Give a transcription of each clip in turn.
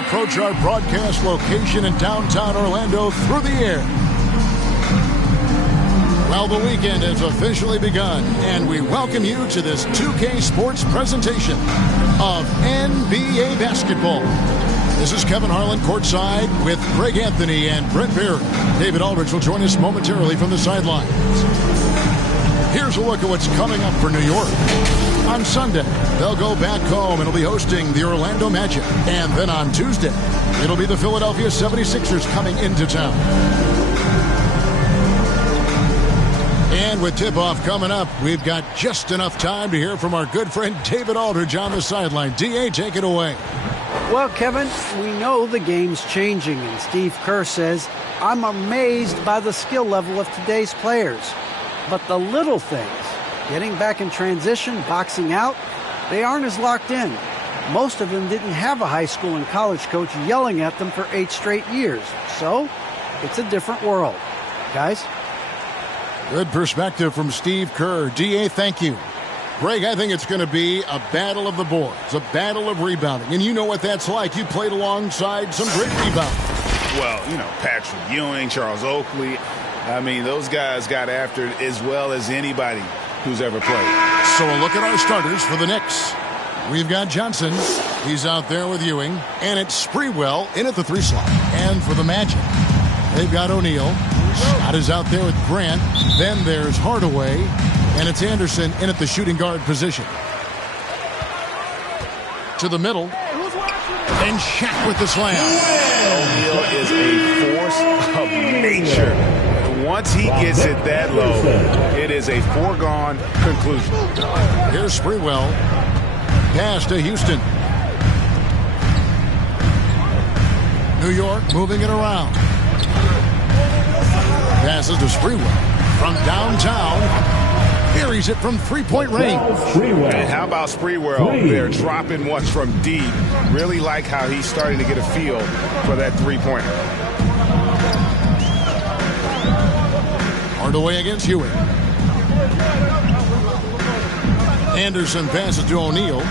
approach our broadcast location in downtown Orlando through the air. Well, the weekend has officially begun, and we welcome you to this 2K Sports presentation of NBA basketball. This is Kevin Harlan courtside with Greg Anthony and Brent Barry. David Aldridge will join us momentarily from the sidelines. Here's a look at what's coming up for New York. On Sunday, they'll go back home and will be hosting the Orlando Magic. And then on Tuesday, it'll be the Philadelphia 76ers coming into town. And with tip-off coming up, we've got just enough time to hear from our good friend David Aldridge on the sideline. D.A., take it away. Well, Kevin, we know the game's changing, and Steve Kerr says, I'm amazed by the skill level of today's players. But the little things, getting back in transition, boxing out, they aren't as locked in. Most of them didn't have a high school and college coach yelling at them for 8 straight years. So, it's a different world. Guys? Good perspective from Steve Kerr. D.A., thank you. Greg, I think it's going to be a battle of the boards, a battle of rebounding. And you know what that's like. You played alongside some great rebounding. Well, you know, Patrick Ewing, Charles Oakley. I mean, those guys got after it as well as anybody who's ever played. So a look at our starters for the Knicks. We've got Johnson. He's out there with Ewing. And it's Sprewell in at the 3 slot. And for the Magic, they've got O'Neal. Scott is out there with Grant. Then there's Hardaway. And it's Anderson in at the shooting guard position. To the middle. And Shaq with the slam. O'Neal is a force of nature. Once he gets it that low, it is a foregone conclusion. Here's Sprewell. Pass to Houston. New York moving it around. Passes to Sprewell from downtown. Buries it from 3-point range. And how about Sprewell there dropping ones from deep? Really like how he's starting to get a feel for that 3-pointer. Hardaway against Ewing. Anderson passes to O'Neal.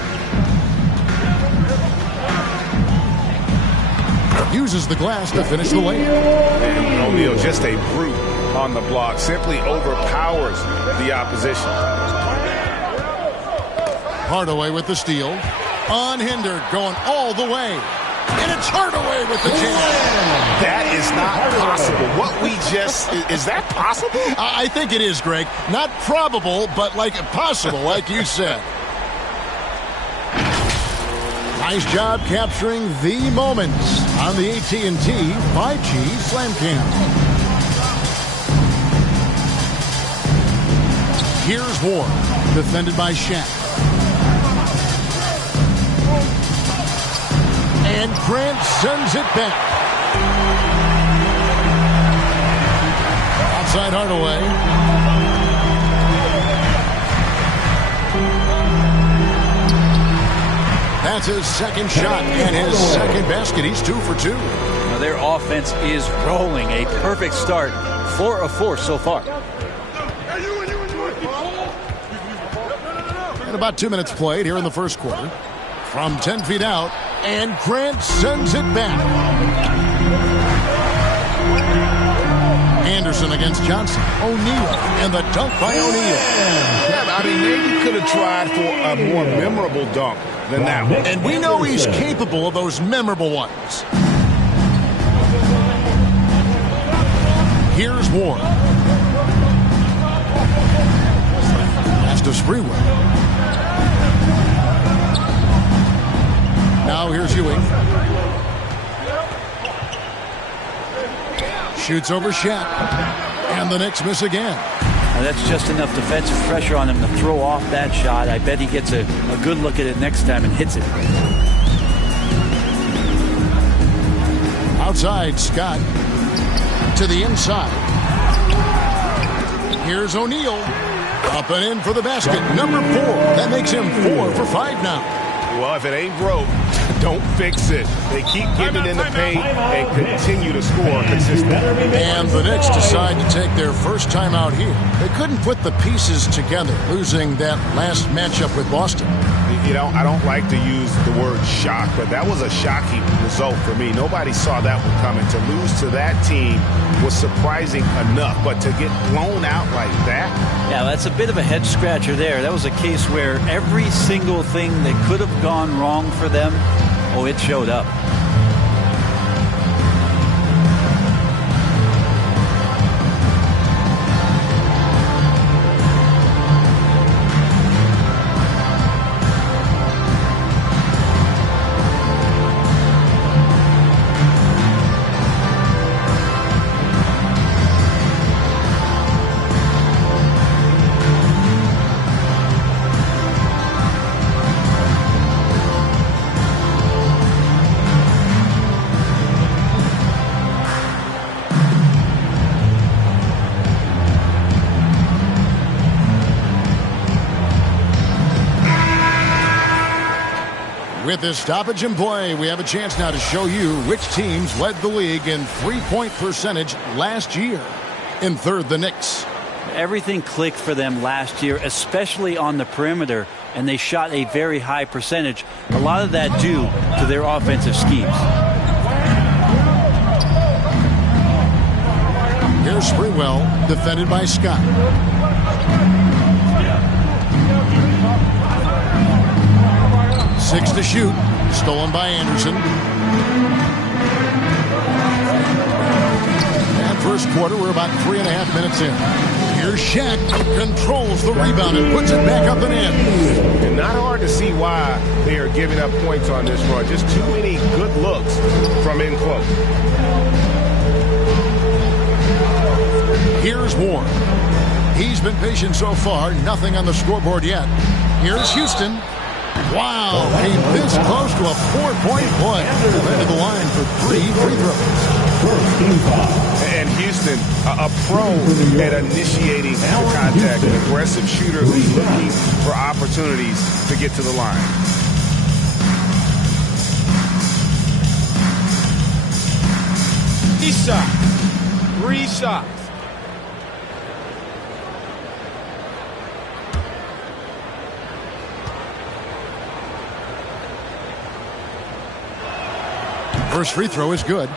Uses the glass to finish the layup. And O'Neal, just a brute on the block, simply overpowers the opposition. Hardaway with the steal. Unhindered, going all the way. And it's Hardaway with the jam. That is not possible. What we just, is that possible? I think it is, Greg. Not probable, but like possible, like you said. Nice job capturing the moments on the AT&T 5G Slam Cam. Here's Ward, defended by Shaq. And Grant sends it back. Outside Hardaway. That's his second shot and his second basket. He's 2 for 2. Now their offense is rolling. A perfect start. 4 of 4 so far. And about 2 minutes played here in the first quarter. From 10 feet out. And Grant sends it back. Anderson against Johnson. O'Neal. And the dunk by O'Neal. Yeah, I mean, maybe could have tried for a more memorable dunk than that one. And we know he's capable of those memorable ones. Here's Ward. Pass to Sprewell. Now here's Ewing. Shoots over Shaq. And the Knicks miss again. Now that's just enough defensive pressure on him to throw off that shot. I bet he gets a good look at it next time and hits it. Outside, Scott. To the inside. Here's O'Neal. Up and in for the basket. Number 4. That makes him 4 for 5 now. Well, if it ain't broke, don't fix it. They keep giving in the paint and continue to score consistently. And the Knicks decide to take their first time out here. They couldn't put the pieces together, losing that last matchup with Boston. I don't like to use the word shock, but that was a shocking result for me. Nobody saw that one coming. To lose to that team was surprising enough, but to get blown out like that? Yeah, that's a bit of a head scratcher there. That was a case where every single thing that could have gone wrong for them, it showed up. With this stoppage in play, we have a chance now to show you which teams led the league in three-point percentage last year. In third, the Knicks. Everything clicked for them last year, especially on the perimeter, and they shot a very high percentage. A lot of that due to their offensive schemes. Here's Sprewell, defended by Scott. Six to shoot. Stolen by Anderson. And first quarter, we're about 3.5 minutes in. Here's Shaq. Controls the rebound and puts it back up and in. And not hard to see why they are giving up points on this run. Just too many good looks from in close. Here's Warren. He's been patient so far. Nothing on the scoreboard yet. Here's Houston. Wow, came this close to a 4-point play. Headed to the line for 3 free throws. And Houston, a pro at initiating contact, an aggressive shooter who's looking for opportunities to get to the line. Three shots. First free throw is good.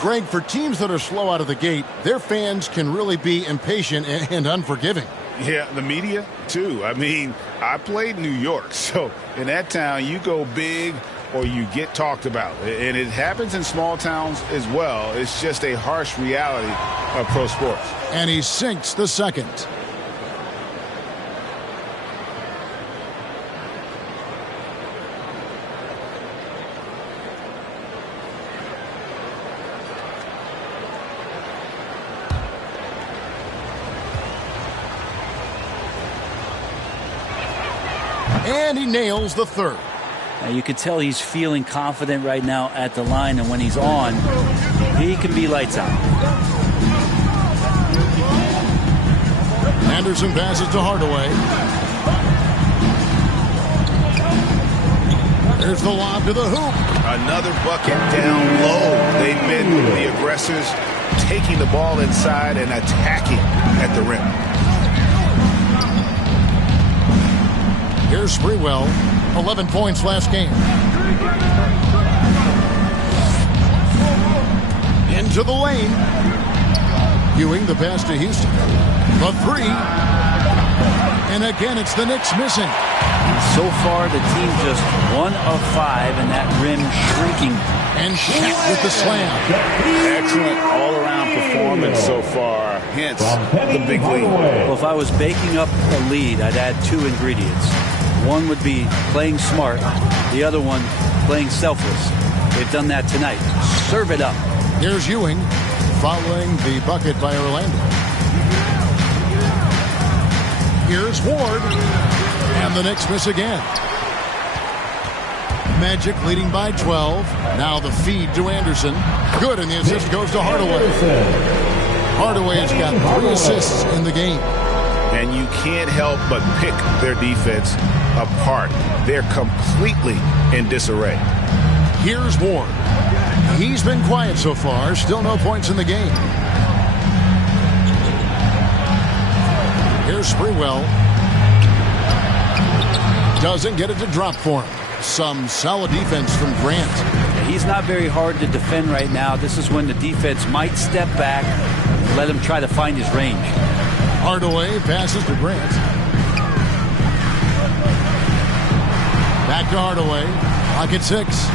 Greg, for teams that are slow out of the gate, their fans can really be impatient and unforgiving. Yeah, the media, too. I mean, I played New York, so in that town, you go big or you get talked about. And it happens in small towns as well. It's just a harsh reality of pro sports. And he sinks the second. And he nails the third. Now you can tell he's feeling confident right now at the line, and when he's on, he can be lights out. Anderson passes to Hardaway. There's the lob to the hoop. Another bucket down low. They've been the aggressors taking the ball inside and attacking at the rim. Here's Sprewell, 11 points last game. Into the lane. Ewing the pass to Houston. The three. And again, it's the Knicks missing. So far, the team just 1 of 5, and that rim shrinking. And Shaq with the slam. Excellent all-around performance so far, hence the big lead. Well, if I was baking up a lead, I'd add 2 ingredients. One would be playing smart. The other one, playing selfless. They've done that tonight. Serve it up. Here's Ewing following the bucket by Orlando. Here's Ward. And the Knicks miss again. Magic leading by 12. Now the feed to Anderson. Good, and the assist goes to Hardaway. Hardaway has got 3 assists in the game. And you can't help but pick their defense apart. They're completely in disarray. Here's Ward. He's been quiet so far. Still no points in the game. Here's Sprewell. Doesn't get it to drop for him. Some solid defense from Grant. He's not very hard to defend right now. This is when the defense might step back and let him try to find his range. Hardaway passes to Grant. Back to Hardaway. Pocket 6.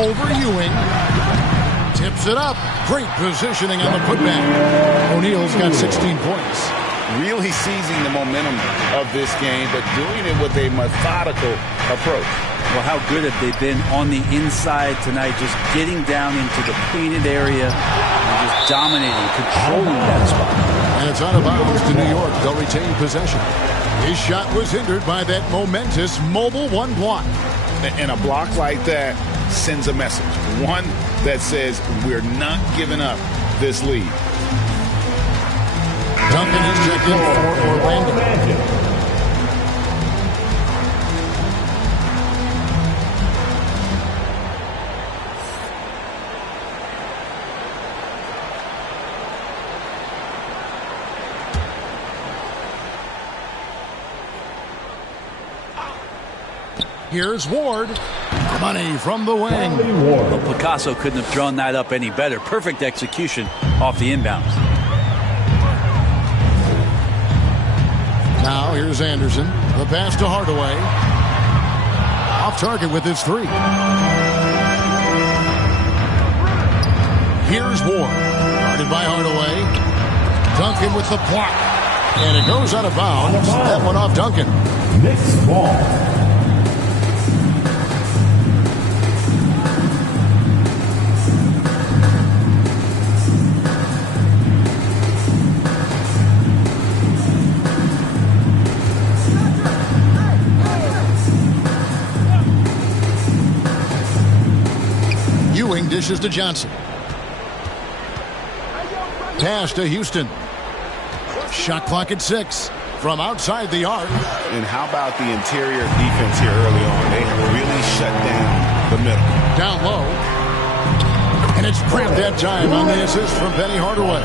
Over Ewing. Tips it up. Great positioning on the putback. O'Neal's got 16 points. Really seizing the momentum of this game, but doing it with a methodical approach. Well, how good have they been on the inside tonight, just getting down into the painted area and just dominating, controlling that spot. And it's out of bounds to New York. They'll retain possession. His shot was hindered by that momentous mobile one block. And a block like that sends a message. One that says we're not giving up this lead. Duncan is checked in for Orlando. Here's Ward. Money from the wing. Well, Picasso couldn't have drawn that up any better. Perfect execution off the inbounds. Now here's Anderson. The pass to Hardaway. Off target with his 3. Here's Ward. Guarded by Hardaway. Duncan with the block. And it goes out of bounds. That one off Duncan. Knicks ball. Dishes to Johnson. Pass to Houston. Shot clock at 6 from outside the arc. And how about the interior defense here early on? They have really shut down the middle. Down low. And it's cramped that time on the assist from Penny Hardaway.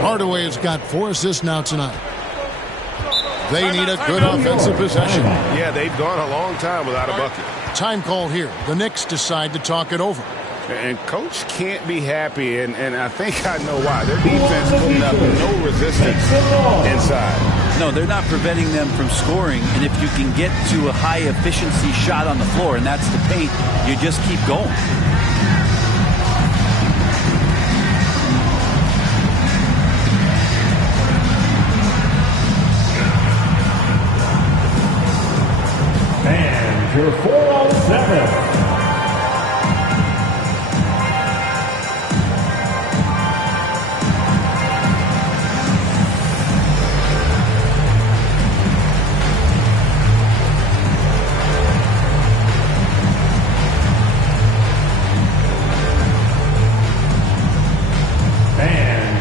Hardaway has got 4 assists now tonight. They need a good offensive possession. Yeah, they've gone a long time without a bucket. Time call here. The Knicks decide to talk it over. And Coach can't be happy, and I think I know why. Their defense putting up no resistance inside. No, they're not preventing them from scoring, and if you can get to a high-efficiency shot on the floor, and that's the paint, you just keep going. And your 4-on-7.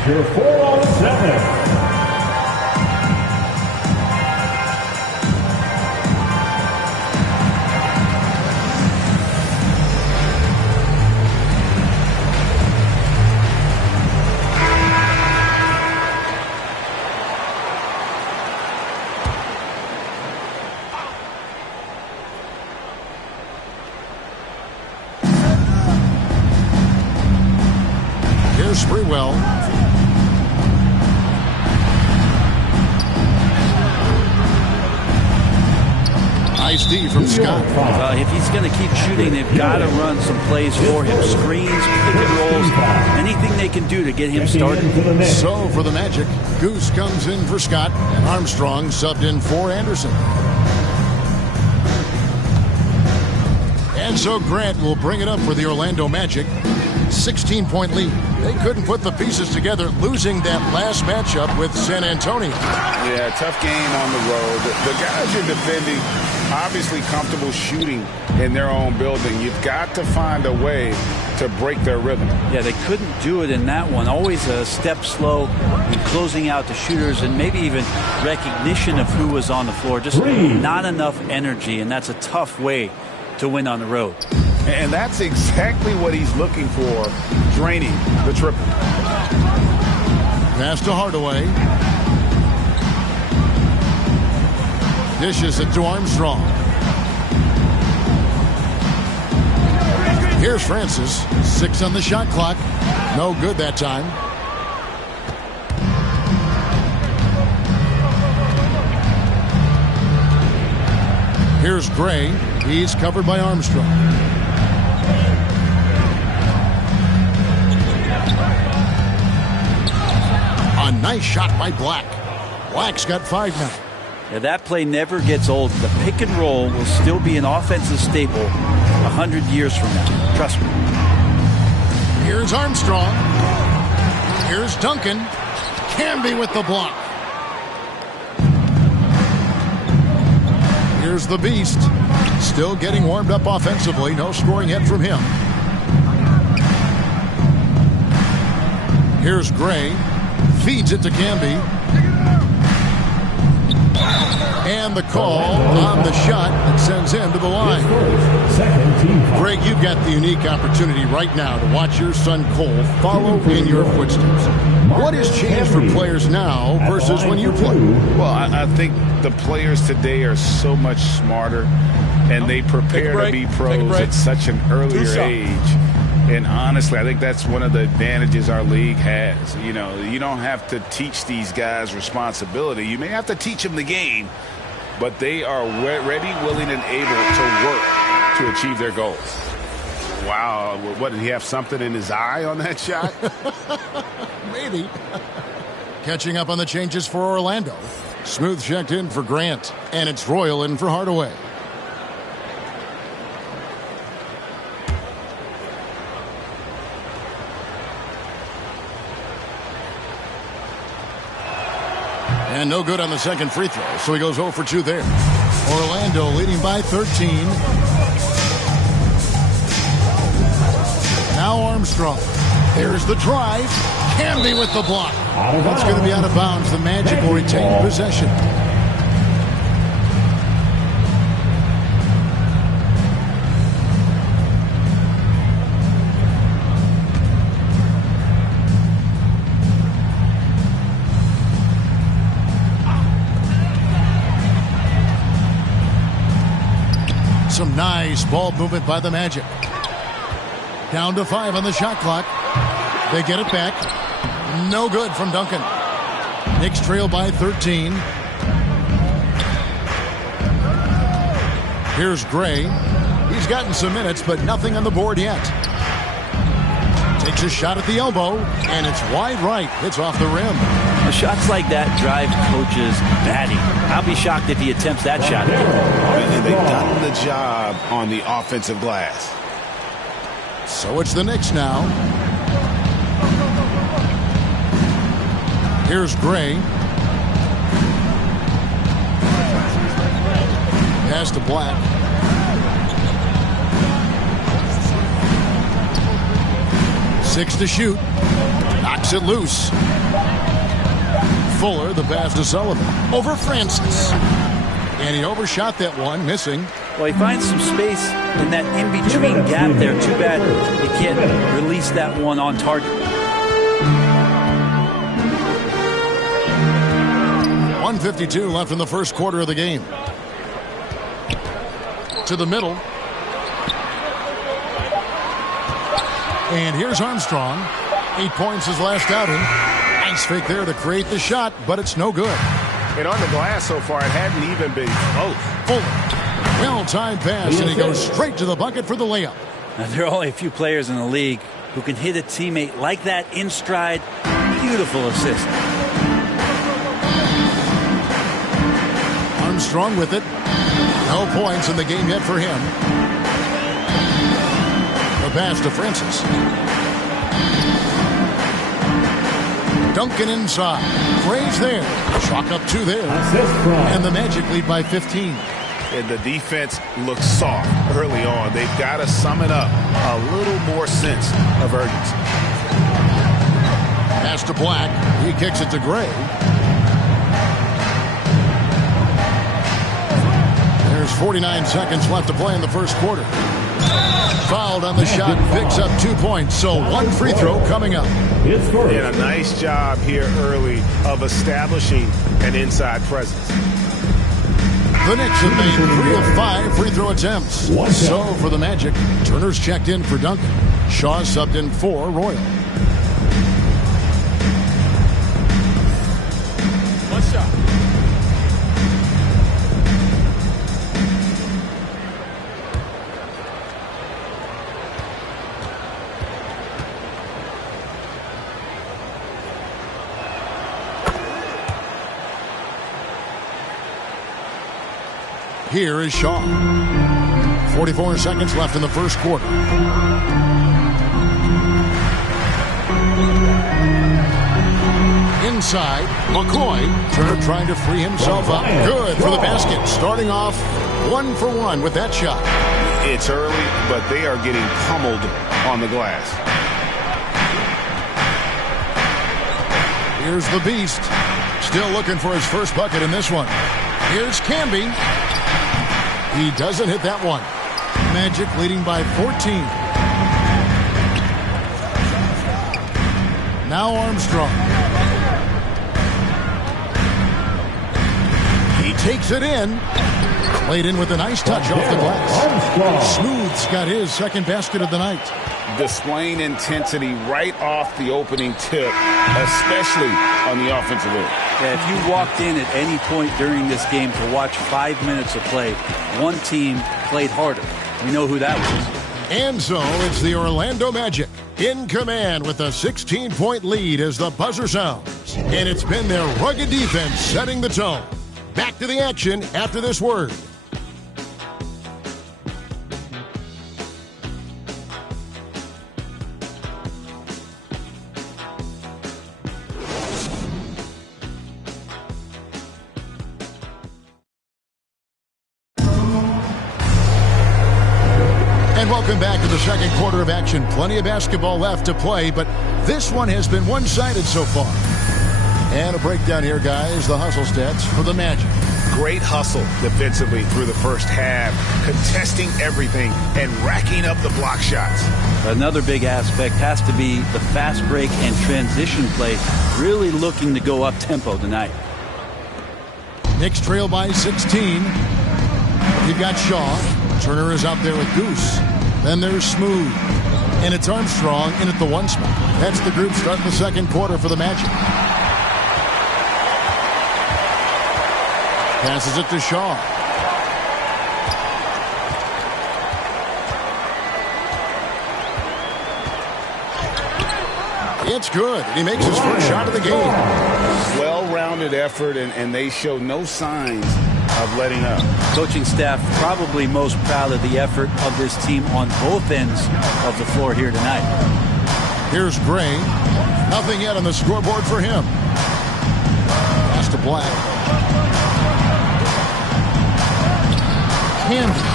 Your 4-on-7. Here's Sprewell. Nice D from Scott. If he's going to keep shooting, they've got to run some plays for him. Screens, pick and rolls, anything they can do to get him started. So for the Magic, Goose comes in for Scott, and Armstrong subbed in for Anderson. And so Grant will bring it up for the Orlando Magic. 16-point lead. They couldn't put the pieces together, losing that last matchup with San Antonio. Yeah, tough game on the road. The guys you're defending, obviously comfortable shooting in their own building. You've got to find a way to break their rhythm. Yeah, they couldn't do it in that one. Always a step slow in closing out the shooters and maybe even recognition of who was on the floor. Just not enough energy, and that's a tough way to win on the road. And that's exactly what he's looking for, draining the triple. Pass to Hardaway. Dishes it to Armstrong. Here's Francis. 6 on the shot clock. No good that time. Here's Gray. He's covered by Armstrong. A nice shot by Black. Black's got 5 now. Yeah, that play never gets old. The pick and roll will still be an offensive staple 100 years from now. Trust me. Here's Armstrong. Here's Duncan. Camby with the block. Here's the Beast. Still getting warmed up offensively. No scoring yet from him. Here's Gray. Feeds it to Camby. And the call on the shot that sends him to the line. Greg, you've got the unique opportunity right now to watch your son Cole follow in your footsteps. What has changed for players now versus when you played? Well, I think the players today are so much smarter, and they prepare to be pros at such an earlier age. And honestly, I think that's one of the advantages our league has. You know, you don't have to teach these guys responsibility. You may have to teach them the game, but they are ready, willing, and able to work to achieve their goals. Wow. What, did he have something in his eye on that shot? Maybe. Catching up on the changes for Orlando. Smooth checked in for Grant, and it's Royal in for Hardaway. And no good on the second free throw, so he goes 0 for 2 there. Orlando leading by 13. Now Armstrong. There's the drive. Camby with the block. That's going to be out of bounds. The Magic will retain possession. Some nice ball movement by the Magic. Down to 5 on the shot clock. They get it back. No good from Duncan. Knicks trail by 13. Here's Gray. He's gotten some minutes, but nothing on the board yet. Takes a shot at the elbow, and it's wide right. It's off the rim. The shots like that drive coaches batty. I'll be shocked if he attempts that shot again. They've done the job on the offensive glass. So it's the Knicks now. Here's Gray. Pass to Black. Six to shoot. Knocks it loose. Fuller, the pass to Sullivan. Over Francis. And he overshot that one, missing. Well, he finds some space in that in-between gap there. Too bad he can't release that one on target. 1:52 left in the first quarter of the game. To the middle. And here's Armstrong. 8 points his last outing. Nice fake there to create the shot, but it's no good. And on the glass so far, it hadn't even been close. Fuller. Well-timed pass, and he goes straight to the bucket for the layup. Now, there are only a few players in the league who can hit a teammate like that in stride. Beautiful assist. Armstrong with it. No points in the game yet for him. The pass to Francis. Duncan inside. Gray's there. Chalk up 2 there. And the Magic lead by 15. And the defense looks soft early on. They've got to sum it up. A little more sense of urgency. Pass to Black. He kicks it to Gray. There's 49 seconds left to play in the first quarter. Fouled on the shot, picks up 2 points, so 1 free throw coming up. And a nice job here early of establishing an inside presence. The Knicks have made 3 of 5 free throw attempts. So for the Magic, Turner's checked in for Duncan. Shaw subbed in for Royal. One shot. Here is Shaw. 44 seconds left in the first quarter. Inside, McCoy. Turner trying to free himself up. Good for the basket. Starting off 1 for 1 with that shot. It's early, but they are getting pummeled on the glass. Here's the Beast. Still looking for his first bucket in this one. Here's Camby. He doesn't hit that one. Magic leading by 14. Now Armstrong. He takes it in. Played in with a nice touch off the glass. Smooth's got his second basket of the night. Displaying intensity right off the opening tip, especially on the offensive end. Yeah, if you walked in at any point during this game to watch 5 minutes of play, one team played harder. We know who that was. And so it's the Orlando Magic in command with a 16-point lead as the buzzer sounds. And it's been their rugged defense setting the tone. Back to the action after this word. Welcome back to the second quarter of action. Plenty of basketball left to play, but this one has been one-sided so far. And a breakdown here, guys. The hustle stats for the Magic. Great hustle defensively through the first half, contesting everything and racking up the block shots. Another big aspect has to be the fast break and transition play, really looking to go up-tempo tonight. Knicks trail by 16. You've got Shaw. Turner is out there with Goose. Then there's Smooth. And it's Armstrong in at the 1 spot. That's the group starting the second quarter for the Magic. Passes it to Shaw. It's good. He makes his first shot of the game. Well-rounded effort, and they show no signs of letting up. Coaching staff probably most proud of the effort of this team on both ends of the floor here tonight. Here's Gray. Nothing yet on the scoreboard for him. Pass to Black.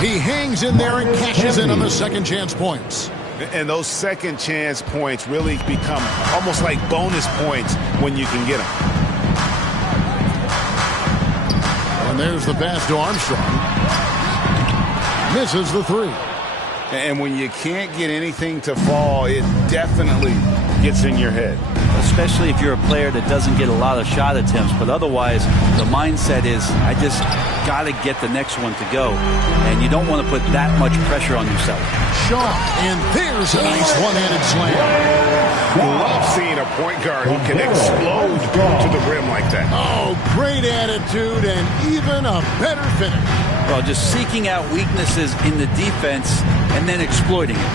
He hangs in there and cashes in on the second chance points. And those second chance points really become almost like bonus points when you can get them. And there's the pass to Armstrong. Misses the 3. And when you can't get anything to fall, it definitely gets in your head. Especially if you're a player that doesn't get a lot of shot attempts. But otherwise, the mindset is, I just got to get the next one to go. And you don't want to put that much pressure on yourself. Shaw, and there's a nice one-handed slam. Love seeing a point guard who can explode to the rim like that. Oh, great attitude and even a better finish. Well, just seeking out weaknesses in the defense and then exploiting it.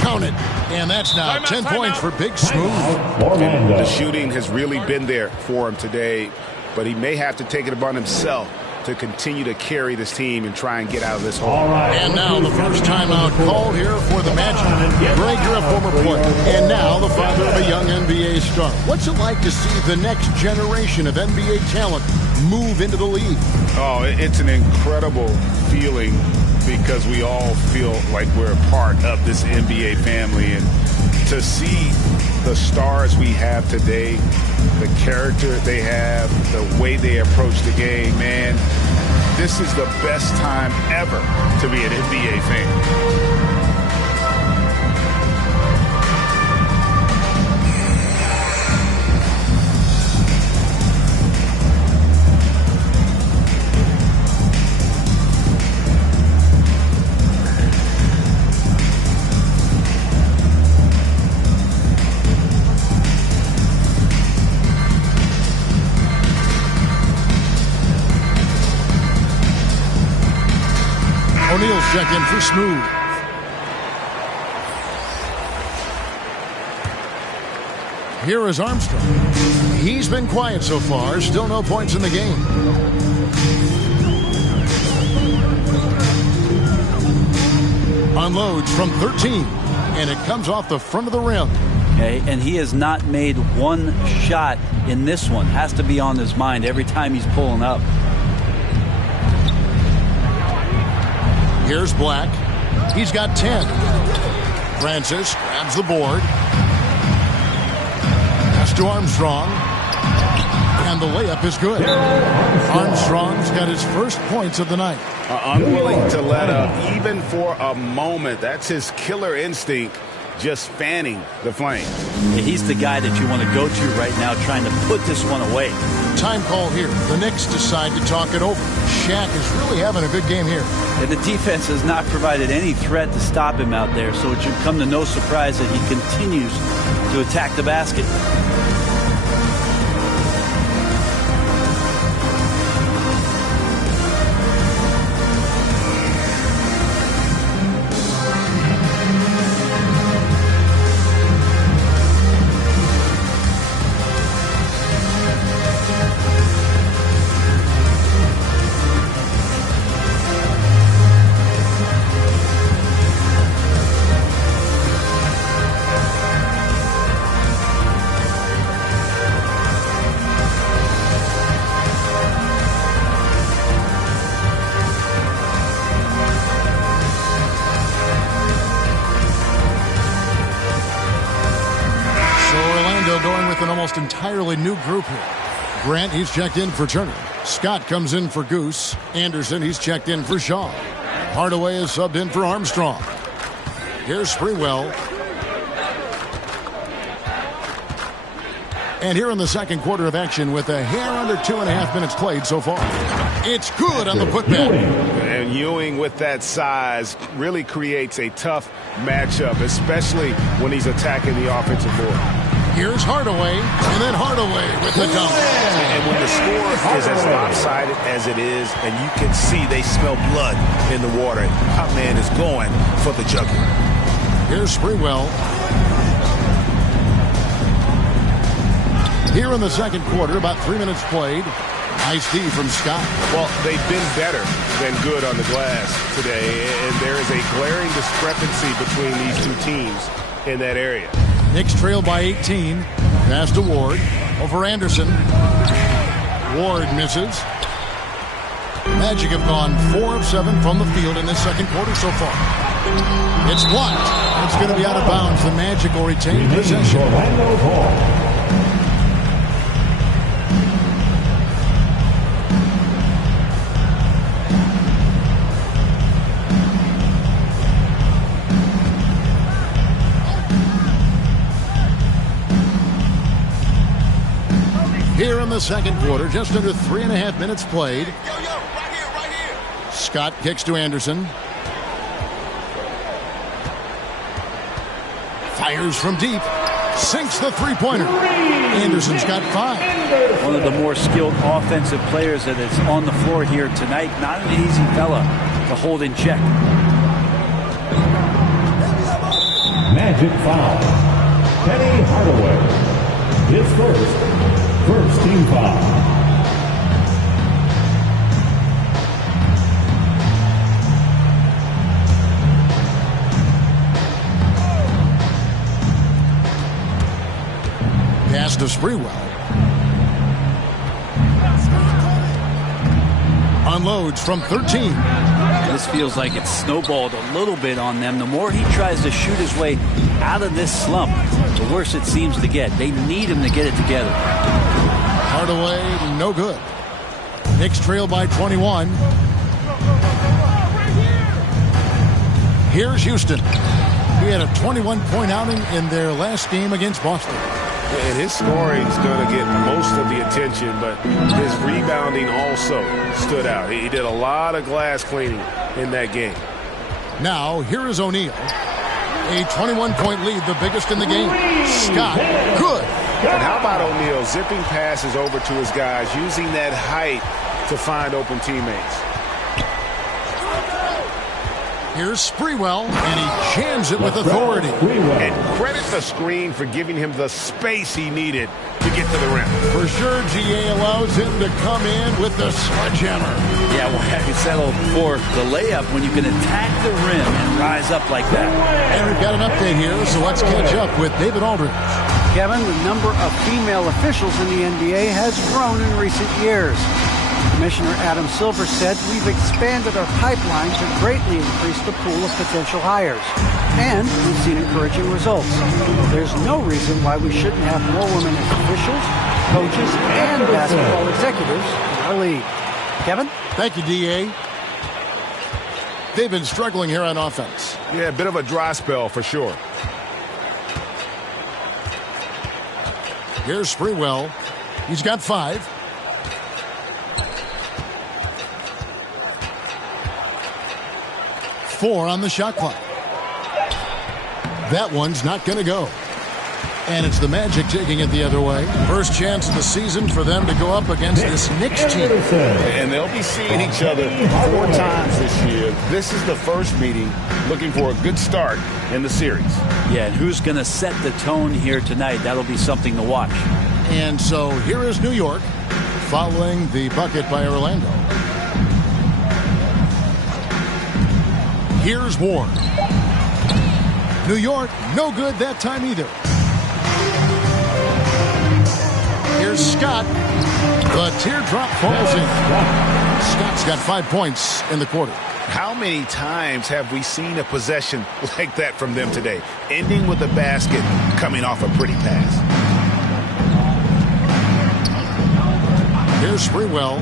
Count it. And that's now 10 points for Big Smooth. And the shooting has really been there for him today, but he may have to take it upon himself to continue to carry this team and try and get out of this hole. And now the first timeout call here for the Magic. Greg, you're a former player, and now the father of a young NBA star. What's it like to see the next generation of NBA talent move into the league? Oh, it's an incredible feeling because we all feel like we're a part of this NBA family. And to see the stars we have today, the character they have, the way they approach the game, man, this is the best time ever to be an NBA fan. checked in for Smooth. Here is Armstrong. He's been quiet so far. Still no points in the game. Unloads from 13. And it comes off the front of the rim. Okay, and he has not made one shot in this one. Has to be on his mind every time he's pulling up. Here's Black. He's got 10. Francis grabs the board. Pass to Armstrong. And the layup is good. Armstrong's got his first points of the night. Unwilling to let up even for a moment. That's his killer instinct, just fanning the flame. He's the guy that you want to go to right now trying to put this one away. Time call here. The Knicks decide to talk it over. Shaq is really having a good game here. And the defense has not provided any threat to stop him out there, so it should come to no surprise that he continues to attack the basket. Going with an almost entirely new group here. Grant, he's checked in for Turner. Scott comes in for Goose. Anderson, he's checked in for Shaw. Hardaway is subbed in for Armstrong. Here's Sprewell. And here in the second quarter of action with a hair under 2.5 minutes played so far. It's good on the putback. And Ewing with that size really creates a tough matchup, especially when he's attacking the offensive board. Here's Hardaway, and then Hardaway with the dunk. And when the score is as lopsided as it is, and you can see they smell blood in the water, our man is going for the jugular. Here's Sprewell. Here in the second quarter, about 3 minutes played. Nice D from Scott. Well, they've been better than good on the glass today, and there is a glaring discrepancy between these two teams in that area. Knicks trail by 18. Pass to Ward. Over Anderson. Ward misses. Magic have gone 4 of 7 from the field in this second quarter so far. It's blocked. It's going to be out of bounds. The Magic will retain possession. Here in the second quarter, just under 3.5 minutes played. Right here. Scott kicks to Anderson. Fires from deep. Sinks the three-pointer. Anderson's got 5. One of the more skilled offensive players that is on the floor here tonight. Not an easy fella to hold in check. Magic foul. Penny Hardaway. His first team foul. Pass to Sprewell. Unloads from 13. This feels like it's snowballed a little bit on them. The more he tries to shoot his way out of this slump, the worse it seems to get. They need him to get it together. Hardaway, no good. Knicks trail by 21. Here's Houston. He had a 21-point outing in their last game against Boston. And his scoring is going to get most of the attention, but his rebounding also stood out. He did a lot of glass cleaning in that game. Now, here is O'Neal. A 21-point lead, the biggest in the game. Scott, good. And how about O'Neal zipping passes over to his guys, using that height to find open teammates? Here's Sprewell, and he jams it with authority. And credit the screen for giving him the space he needed to get to the rim. For sure, GA allows him to come in with the sledgehammer. Yeah, well, have you settled for the layup when you can attack the rim and rise up like that? And we've got an update here, so let's catch up with David Aldridge. Kevin, the number of female officials in the NBA has grown in recent years. Commissioner Adam Silver said, "We've expanded our pipeline to greatly increase the pool of potential hires. And we've seen encouraging results. There's no reason why we shouldn't have more women as officials, coaches, and basketball executives in our league." Kevin? Thank you, DA. They've been struggling here on offense. Yeah, a bit of a dry spell for sure. Here's Sprewell. He's got 5. Four on the shot clock. That one's not going to go. And it's the Magic taking it the other way. First chance of the season for them to go up against this Knicks team. And they'll be seeing each other 4 times this year. This is the first meeting, looking for a good start in the series. Yeah, and who's going to set the tone here tonight? That'll be something to watch. And so here is New York following the bucket by Orlando. Here's Ward. New York, no good that time either. Here's Scott. The teardrop falls in. Scott's got 5 points in the quarter. How many times have we seen a possession like that from them today? Ending with a basket, coming off a pretty pass. Here's Sprewell.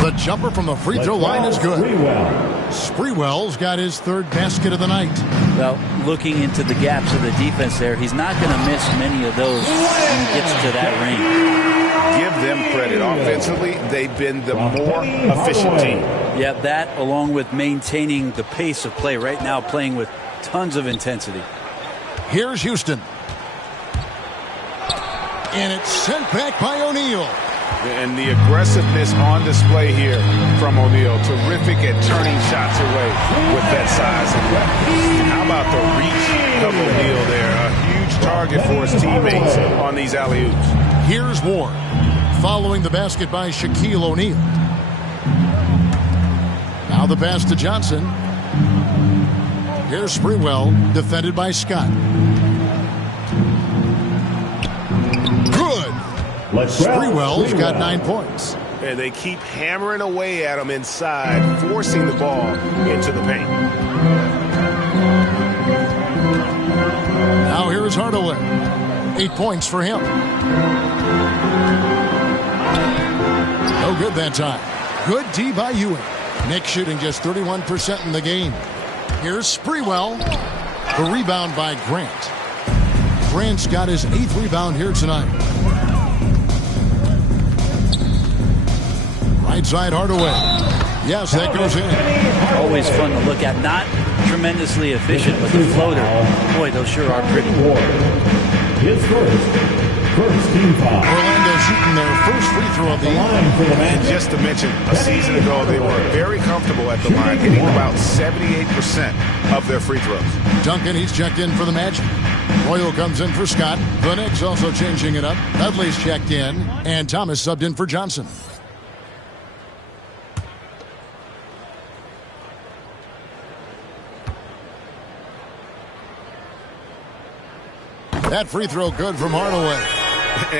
The jumper from the free throw line is good. Sprewell's got his 3rd basket of the night. Well, looking into the gaps of the defense there, he's not going to miss many of those when he gets to that range. Give them credit. Offensively, they've been the more efficient team. Yeah, that along with maintaining the pace of play right now, playing with tons of intensity. Here's Houston. And it's sent back by O'Neal. And the aggressiveness on display here from O'Neal. Terrific at turning shots away with that size and left. How about the reach of O'Neal there? A huge target for his teammates on these alley-oops. Here's Ward following the basket by Shaquille O'Neal. Now the pass to Johnson. Here's Sprewell, defended by Scott. Good. Sprewell's got 9 points. And they keep hammering away at him inside, forcing the ball into the paint. Now here is Hardaway. 8 points for him. No good that time. Good D by Ewing. Knicks shooting just 31% in the game. Here's Sprewell. The rebound by Grant. Grant's got his 8th rebound here tonight. Right side Hardaway. Yes, that goes in. Always fun to look at. Not tremendously efficient, but the floater. Boy, those sure are pretty. His first team foul. Orlando shooting their first free throw of the line. And just to mention, a season ago, they were very comfortable at the line, hitting about 78% of their free throws. Duncan, he's checked in for the Magic. Royal comes in for Scott. The Knicks also changing it up. Dudley's checked in, and Thomas subbed in for Johnson. That free throw good from Hardaway.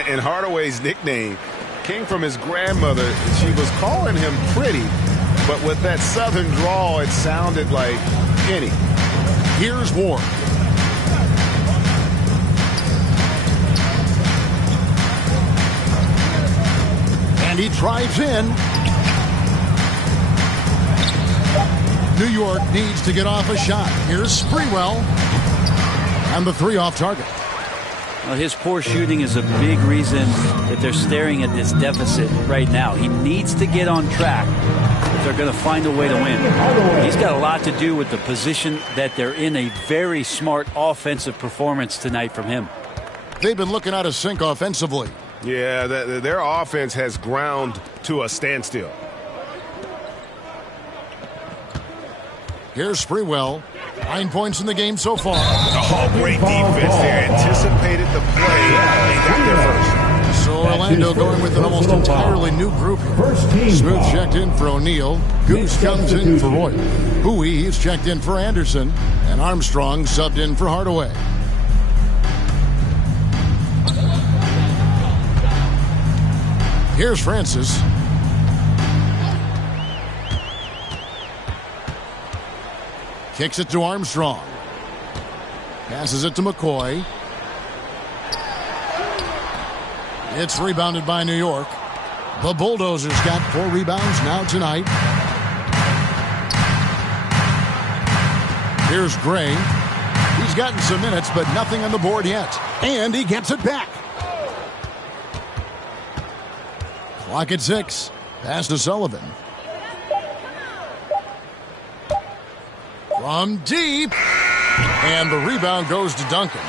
And Hardaway's nickname came from his grandmother. She was calling him pretty, but with that southern drawl, it sounded like Penny. Here's Ward. And he drives in. New York needs to get off a shot. Here's Sprewell. And the 3 off target. Well, his poor shooting is a big reason that they're staring at this deficit right now. He needs to get on track if they're going to find a way to win. He's got a lot to do with the position that they're in. A very smart offensive performance tonight from him. They've been looking out of sync offensively. Yeah, their offense has ground to a standstill. Here's Sprewell. 9 points in the game so far. Oh, great defense there. Anticipated the play and got there first. So Orlando going with an almost entirely new group here. Smooth checked in for O'Neal. Goose comes in for Roy. Bowie is checked in for Anderson. And Armstrong subbed in for Hardaway. Here's Francis. Kicks it to Armstrong. Passes it to McCoy. It's rebounded by New York. The Bulldozers got 4 rebounds now tonight. Here's Gray. He's gotten some minutes, but nothing on the board yet. And he gets it back. Clock at 6. Pass to Sullivan. From deep. And the rebound goes to Duncan.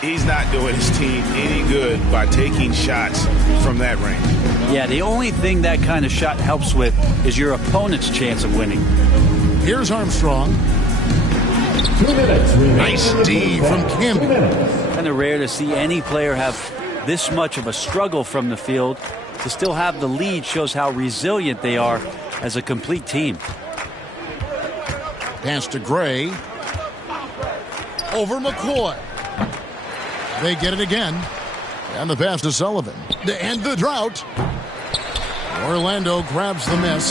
He's not doing his team any good by taking shots from that range. Yeah, the only thing that kind of shot helps with is your opponent's chance of winning. Here's Armstrong. 2 minutes. Nice D from Camby. Kind of rare to see any player have this much of a struggle from the field. To still have the lead shows how resilient they are as a complete team. Pass to Gray. Over McCoy. They get it again. And the pass to Sullivan. To end the drought. Orlando grabs the miss.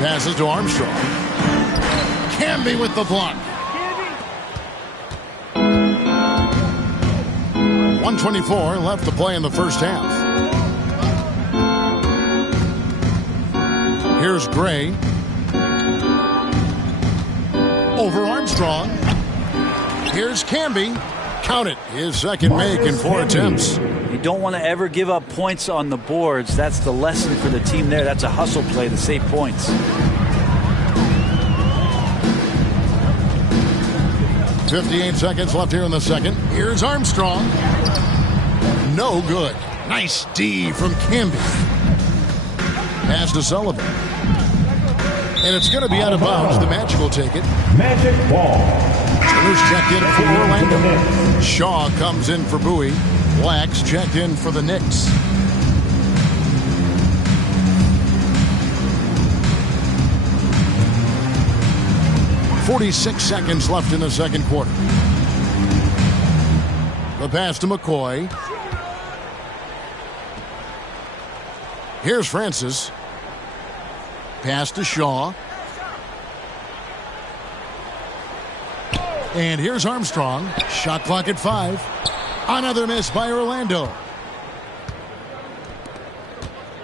Passes to Armstrong. Camby with the block. 1:24 left to play in the first half. Here's Gray. Over Armstrong. Here's Camby. Count it. His second make in 4 attempts. You don't want to ever give up points on the boards. That's the lesson for the team there. That's a hustle play to save points. 58 seconds left here in the second. Here's Armstrong. No good. Nice D from Camby. Pass to Sullivan. And it's going to be out of bounds. The Magic will take it. Magic ball. Turner's checked in for Orlando. Shaw comes in for Bowie. Black's checked in for the Knicks. .46 seconds left in the second quarter. The pass to McCoy. Here's Francis. Pass to Shaw. And here's Armstrong. Shot clock at 5. Another miss by Orlando.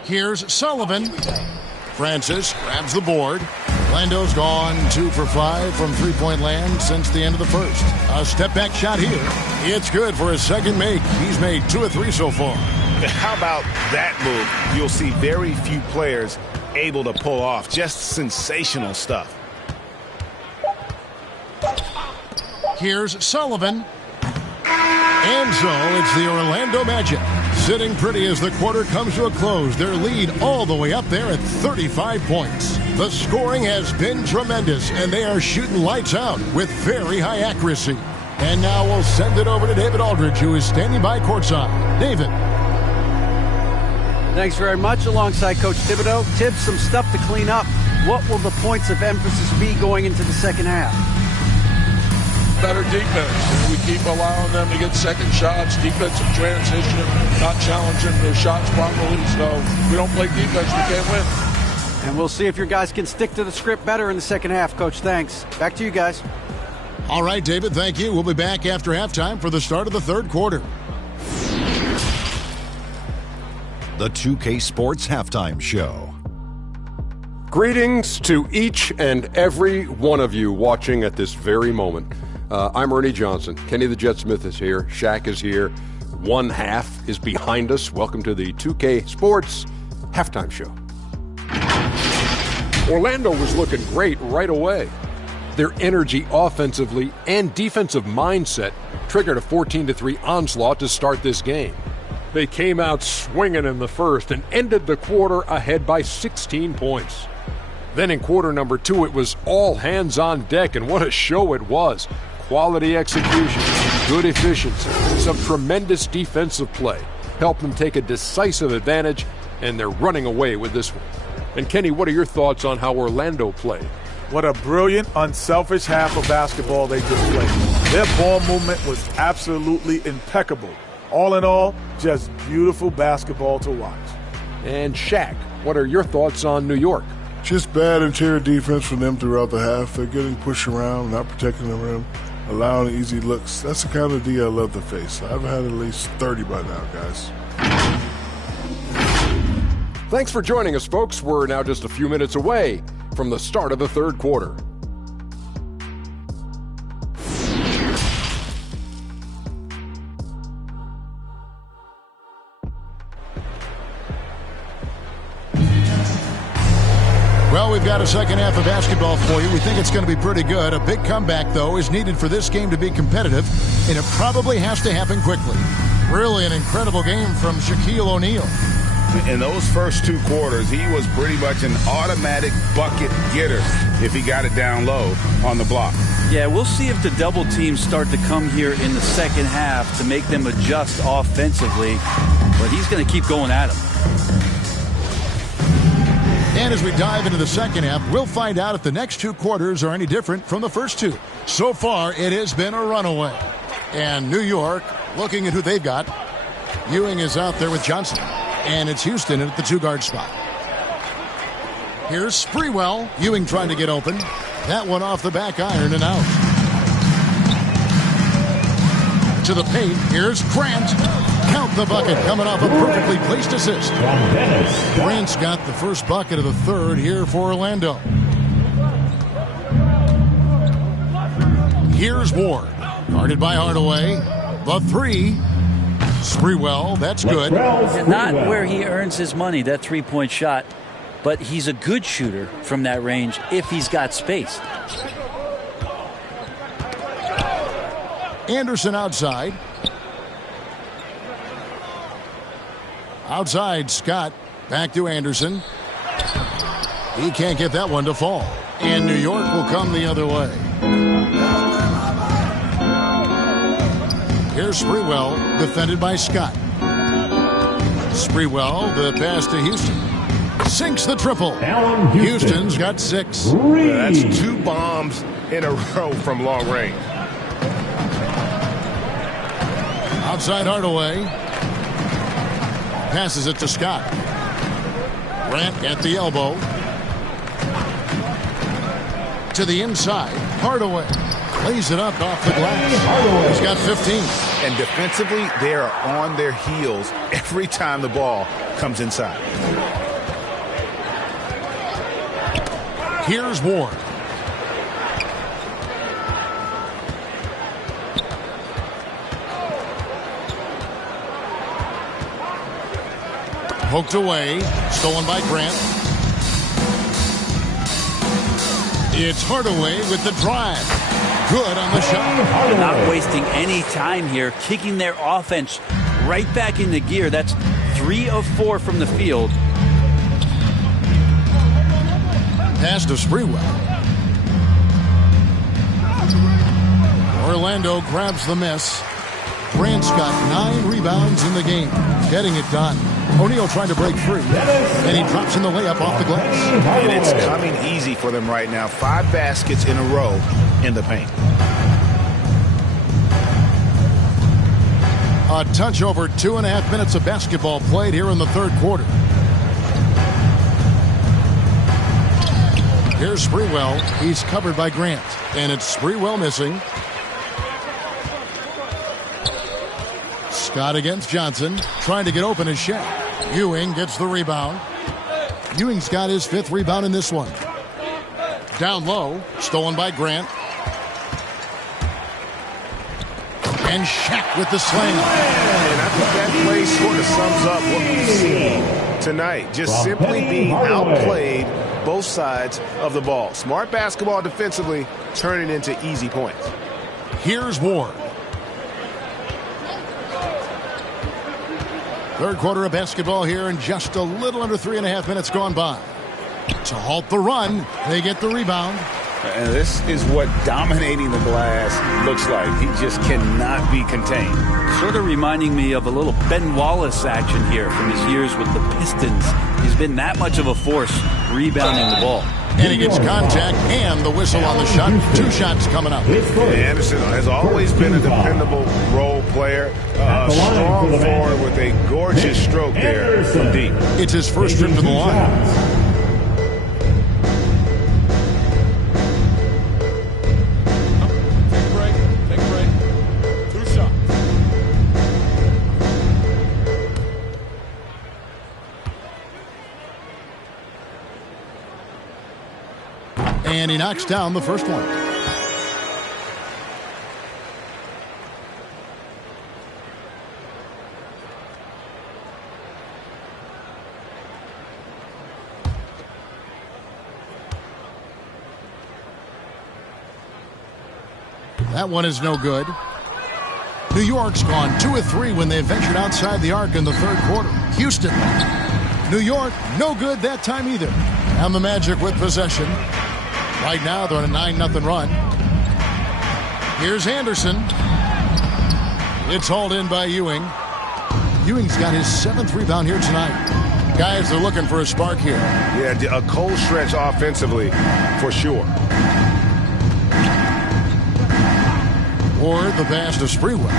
Here's Sullivan. Francis grabs the board. Orlando's gone 2 for 5 from three-point land since the end of the first. A step-back shot here. It's good for his second make. He's made 2 of 3 so far. How about that move? You'll see very few players able to pull off. Just sensational stuff. Here's Sullivan. And so it's the Orlando Magic sitting pretty as the quarter comes to a close. Their lead all the way up there at 35 points. The scoring has been tremendous, and they are shooting lights out with very high accuracy. And now we'll send it over to David Aldridge, who is standing by courtside. David. Thanks very much. Alongside Coach Thibodeau. Tibbs, some stuff to clean up. What will the points of emphasis be going into the second half? Better defense. We keep allowing them to get second shots, defensive transition, not challenging their shots properly. So if we don't play defense, we can't win. And we'll see if your guys can stick to the script better in the second half, Coach. Thanks. Back to you guys. All right, David, thank you. We'll be back after halftime for the start of the third quarter. The 2K Sports Halftime Show. Greetings to each and every one of you watching at this very moment. I'm Ernie Johnson. Kenny the Jet Smith is here. Shaq is here. One half is behind us. Welcome to the 2K Sports Halftime Show. Orlando was looking great right away. Their energy offensively and defensive mindset triggered a 14-3 onslaught to start this game. They came out swinging in the first and ended the quarter ahead by 16 points. Then in quarter number 2, it was all hands on deck, and what a show it was. Quality execution, good efficiency, some tremendous defensive play helped them take a decisive advantage, and they're running away with this one. And Kenny, what are your thoughts on how Orlando played? What a brilliant, unselfish half of basketball they just played. Their ball movement was absolutely impeccable. All in all, just beautiful basketball to watch. And Shaq, what are your thoughts on New York? Just bad interior defense from them throughout the half. They're getting pushed around, not protecting the rim, allowing easy looks. That's the kind of D I love to face. I've had at least 30 by now, guys. Thanks for joining us, folks. We're now just a few minutes away from the start of the third quarter. Well, we've got a second half of basketball for you. We think it's going to be pretty good. A big comeback, though, is needed for this game to be competitive, and it probably has to happen quickly. Really an incredible game from Shaquille O'Neal. In those first 2 quarters, he was pretty much an automatic bucket getter if he got it down low on the block. Yeah, we'll see if the double teams start to come here in the second half to make them adjust offensively, but he's going to keep going at him. And as we dive into the second half, we'll find out if the next 2 quarters are any different from the first 2. So far, it has been a runaway. And New York, looking at who they've got, Ewing is out there with Johnson. And it's Houston at the 2-guard spot. Here's Sprewell. Ewing trying to get open. That one off the back iron and out. To the paint. Here's Grant. Count the bucket coming off a perfectly placed assist. Grant's got the first bucket of the third here for Orlando. Here's Ward. Guarded by Hardaway. The 3. Sprewell, that's good. Not where he earns his money, that three-point shot, but he's a good shooter from that range if he's got space. Anderson outside. Outside, Scott. Back to Anderson. He can't get that one to fall. And New York will come the other way. Here's Sprewell, defended by Scott. Sprewell, the pass to Houston. Sinks the triple. Houston's got 6. That's 2 bombs in a row from long range. Outside Hardaway. Passes it to Scott. Grant at the elbow. To the inside. Hardaway. Lays it up off the glass. He's got 15. And defensively, they are on their heels every time the ball comes inside. Here's Ward. Poked away. Stolen by Grant. It's Hardaway with the drive. Good on the shot. Not wasting any time here, kicking their offense right back into gear. That's 3 of 4 from the field. Pass to Sprewell. Orlando grabs the miss. Grant's got 9 rebounds in the game. Getting it done. O'Neal trying to break free. And he drops in the layup off the glass. And it's coming easy for them right now. 5 baskets in a row in the paint. A touch over 2.5 minutes of basketball played here in the third quarter. Here's Sprewell. He's covered by Grant. And it's Sprewell missing. Scott against Johnson. Trying to get open as Shaq. Ewing gets the rebound. Ewing's got his 5th rebound in this one. Down low. Stolen by Grant. And Shaq with the slam. And I think that play sort of sums up what we've seen tonight. Just simply being outplayed both sides of the ball. Smart basketball defensively, turning into easy points. Here's Ward. Third quarter of basketball here, and just a little under 3.5 minutes gone by. To halt the run, they get the rebound. And this is what dominating the glass looks like. He just cannot be contained. Sort of reminding me of a little Ben Wallace action here from his years with the Pistons. He's been that much of a force rebounding the ball. And he gets contact and the whistle on the shot. 2 shots coming up. Anderson has always been a dependable role player. A strong forward with a gorgeous stroke there from deep. It's his first trip to the line. And he knocks down the first one. That one is no good. New York's gone 2 of 3 when they ventured outside the arc in the third quarter. Houston. New York, no good that time either. And the Magic with possession. Right now, they're on a 9-0 run. Here's Anderson. It's hauled in by Ewing. Ewing's got his 7th rebound here tonight. Guys are looking for a spark here. Yeah, a cold stretch offensively for sure. Or the pass to Sprewell.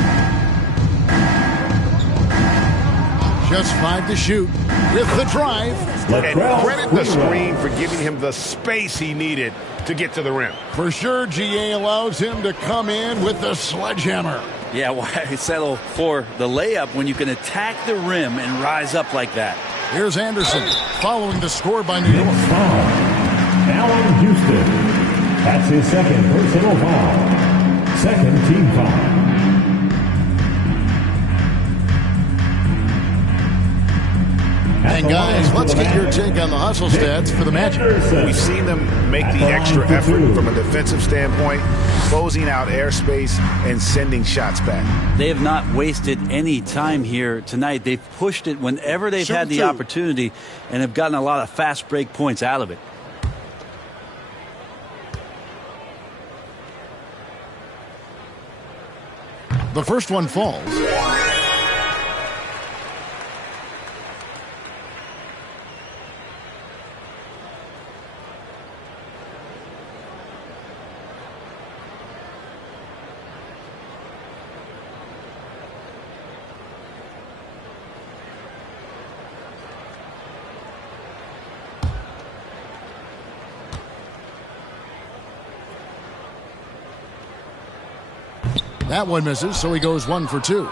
Just 5 to shoot with the drive. And credit the screen for giving him the space he needed to get to the rim. For sure, GA allows him to come in with the sledgehammer. Yeah, why settle for the layup when you can attack the rim and rise up like that? Here's Anderson following the score by New York. Allen Houston. That's his second personal foul. Second team foul. And guys, let's get your take on the hustle stats for the Magic. We've seen them make the extra effort from a defensive standpoint, closing out airspace and sending shots back. They have not wasted any time here tonight. They've pushed it whenever they've had the opportunity and have gotten a lot of fast break points out of it. The first one falls. That one misses, so he goes 1 for 2.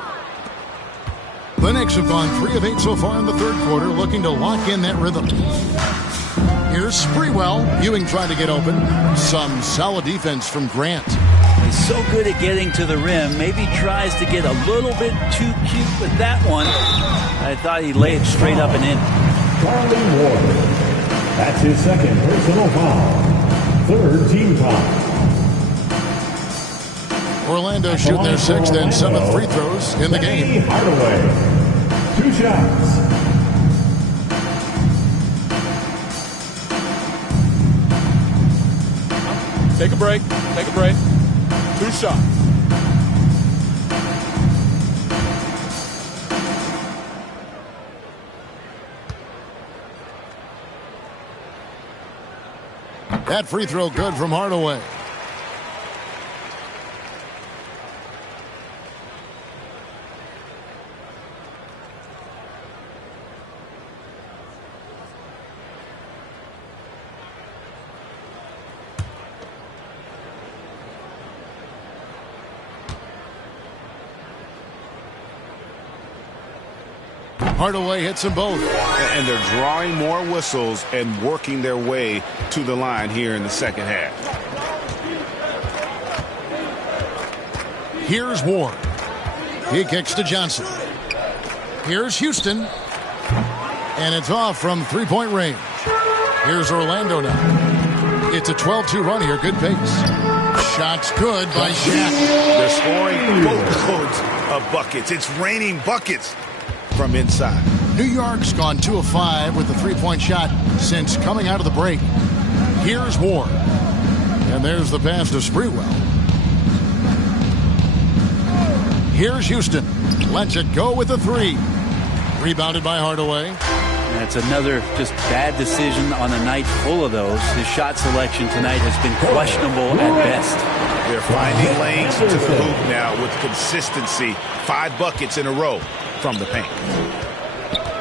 The Knicks have gone 3 of 8 so far in the third quarter, looking to lock in that rhythm. Here's Sprewell. Ewing trying to get open. Some solid defense from Grant. He's so good at getting to the rim. Maybe tries to get a little bit too cute with that one. I thought he laid it straight up and in. Charlie Ward. That's his second personal foul. Third team foul. Orlando shooting their 6th and 7th free throws in the game. Hardaway. 2 shots. Take a break. Take a break. 2 shots. That free throw good from Hardaway. Hardaway hits them both. And they're drawing more whistles and working their way to the line here in the second half. Here's Ward. He kicks to Johnson. Here's Houston. And it's off from 3-point range. Here's Orlando now. It's a 12-2 run here. Good pace. Shots good by Shaq. They're scoring boatloads of buckets. It's raining buckets from inside. New York's gone 2 of 5 with the three-point shot since coming out of the break. Here's Ward. And there's the pass to Sprewell. Here's Houston. Lets it go with the three. Rebounded by Hardaway. That's another just bad decision on a night full of those. His shot selection tonight has been questionable at best. They're finding lanes to the hoop now with consistency. 5 buckets in a row from the paint.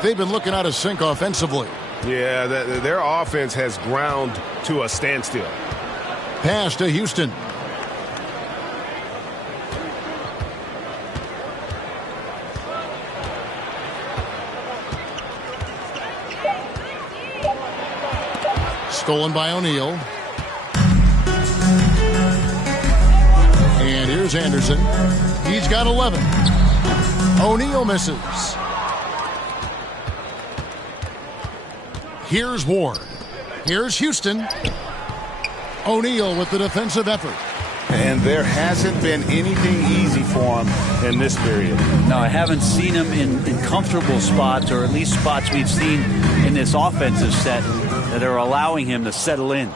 They've been looking out of sync offensively. Yeah, their offense has ground to a standstill. Pass to Houston. Stolen by O'Neal. And here's Anderson. He's got 11. O'Neal misses. Here's Ward. Here's Houston. O'Neal with the defensive effort. And there hasn't been anything easy for him in this period. No, I haven't seen him in comfortable spots, or at least spots we've seen in this offensive set that are allowing him to settle in.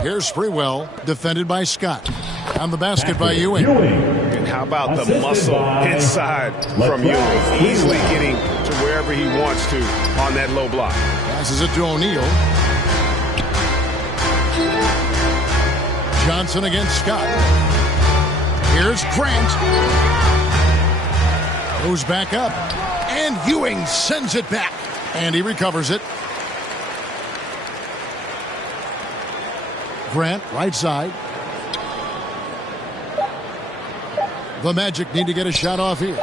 Here's Sprewell, defended by Scott. On the basket by Ewing. And how about the muscle inside from Ewing? Easily getting to wherever he wants to on that low block. Passes it to O'Neal. Johnson against Scott. Here's Grant. Goes back up. And Ewing sends it back. And he recovers it. Grant, right side. The Magic need to get a shot off here.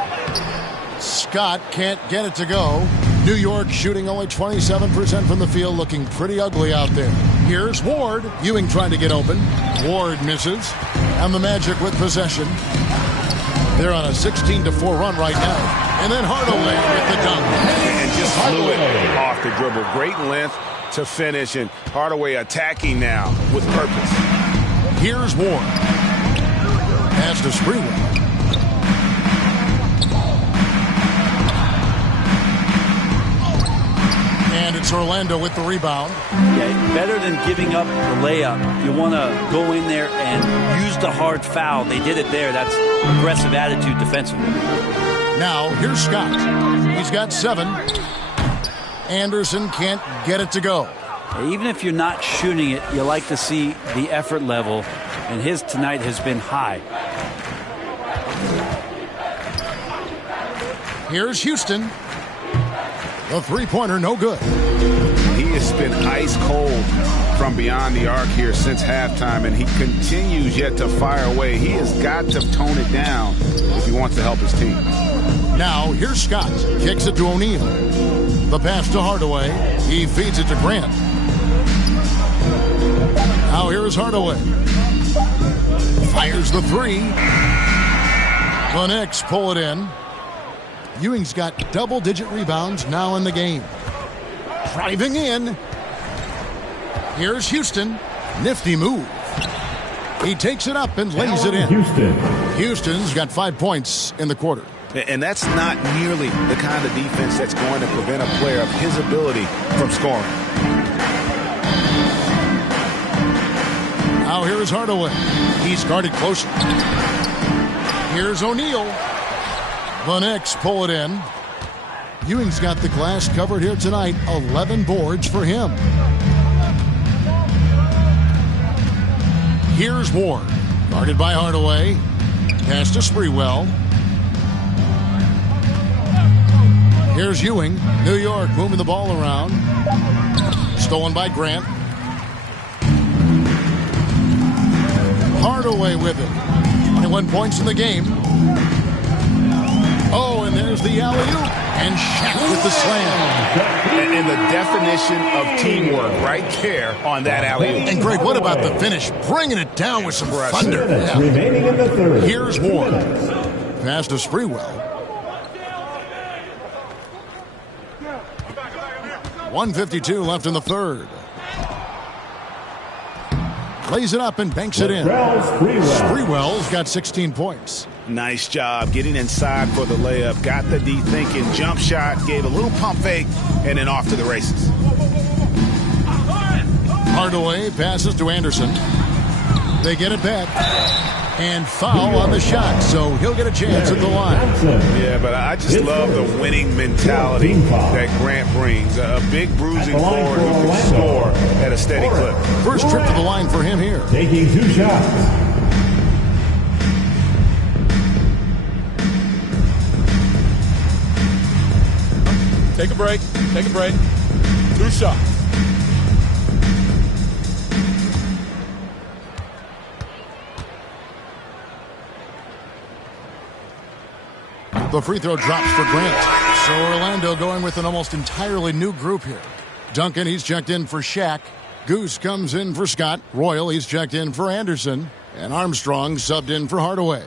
Scott can't get it to go. New York shooting only 27% from the field, looking pretty ugly out there. Here's Ward. Ewing trying to get open. Ward misses. And the Magic with possession. They're on a 16-4 run right now. And then Hardaway with the dunk. And just flew it off the dribble. Great length to finish, and Hardaway attacking now with purpose. Here's Ward. Pass to Sprewell. And it's Orlando with the rebound. Yeah, better than giving up the layup. You want to go in there and use the hard foul. They did it there. That's aggressive attitude defensively. Now, here's Scott. He's got 7. Anderson can't get it to go. Even if you're not shooting it, you like to see the effort level, and his tonight has been high. Here's Houston. The three-pointer, no good. He has been ice cold from beyond the arc here since halftime, and he continues yet to fire away. He has got to tone it down if he wants to help his team. Now, here's Scott. Kicks it to O'Neal. The pass to Hardaway. He feeds it to Grant. Now here's Hardaway. Fires the three. The Knicks pull it in. Ewing's got double-digit rebounds now in the game. Driving in. Here's Houston. Nifty move. He takes it up and lays it in. Houston's got 5 points in the quarter. And that's not nearly the kind of defense that's going to prevent a player of his ability from scoring. Now here's Hardaway. He's guarded closely. Here's O'Neal. The Knicks pull it in. Ewing's got the glass covered here tonight. 11 boards for him. Here's Ward. Guarded by Hardaway. Pass to Sprewell. Here's Ewing. New York moving the ball around. Stolen by Grant. Hardaway with it. 21 points in the game. Oh, and there's the alley-oop. And Shaq with the slam. And the definition of teamwork right there on that alley-oop. And Greg, what about the finish? Bringing it down with some thunder. Yeah. Remaining in the third. Here's Ward. Pass to Sprewell. 1:52 left in the third. Lays it up and banks it in. Sprewell's got 16 points. Nice job getting inside for the layup. Got the D thinking. Jump shot. Gave a little pump fake. And then off to the races. Hardaway passes to Anderson. They get it back. And foul on the shot, so he'll get a chance at the line. Yeah, but I just love the winning mentality that Grant brings. A big bruising forward who can score at a steady clip. First trip to the line for him here. Taking 2 shots. Take a break. Take a break. 2 shots. The free throw drops for Grant. So Orlando going with an almost entirely new group here. Duncan, he's checked in for Shaq. Goose comes in for Scott. Royal, he's checked in for Anderson. And Armstrong subbed in for Hardaway.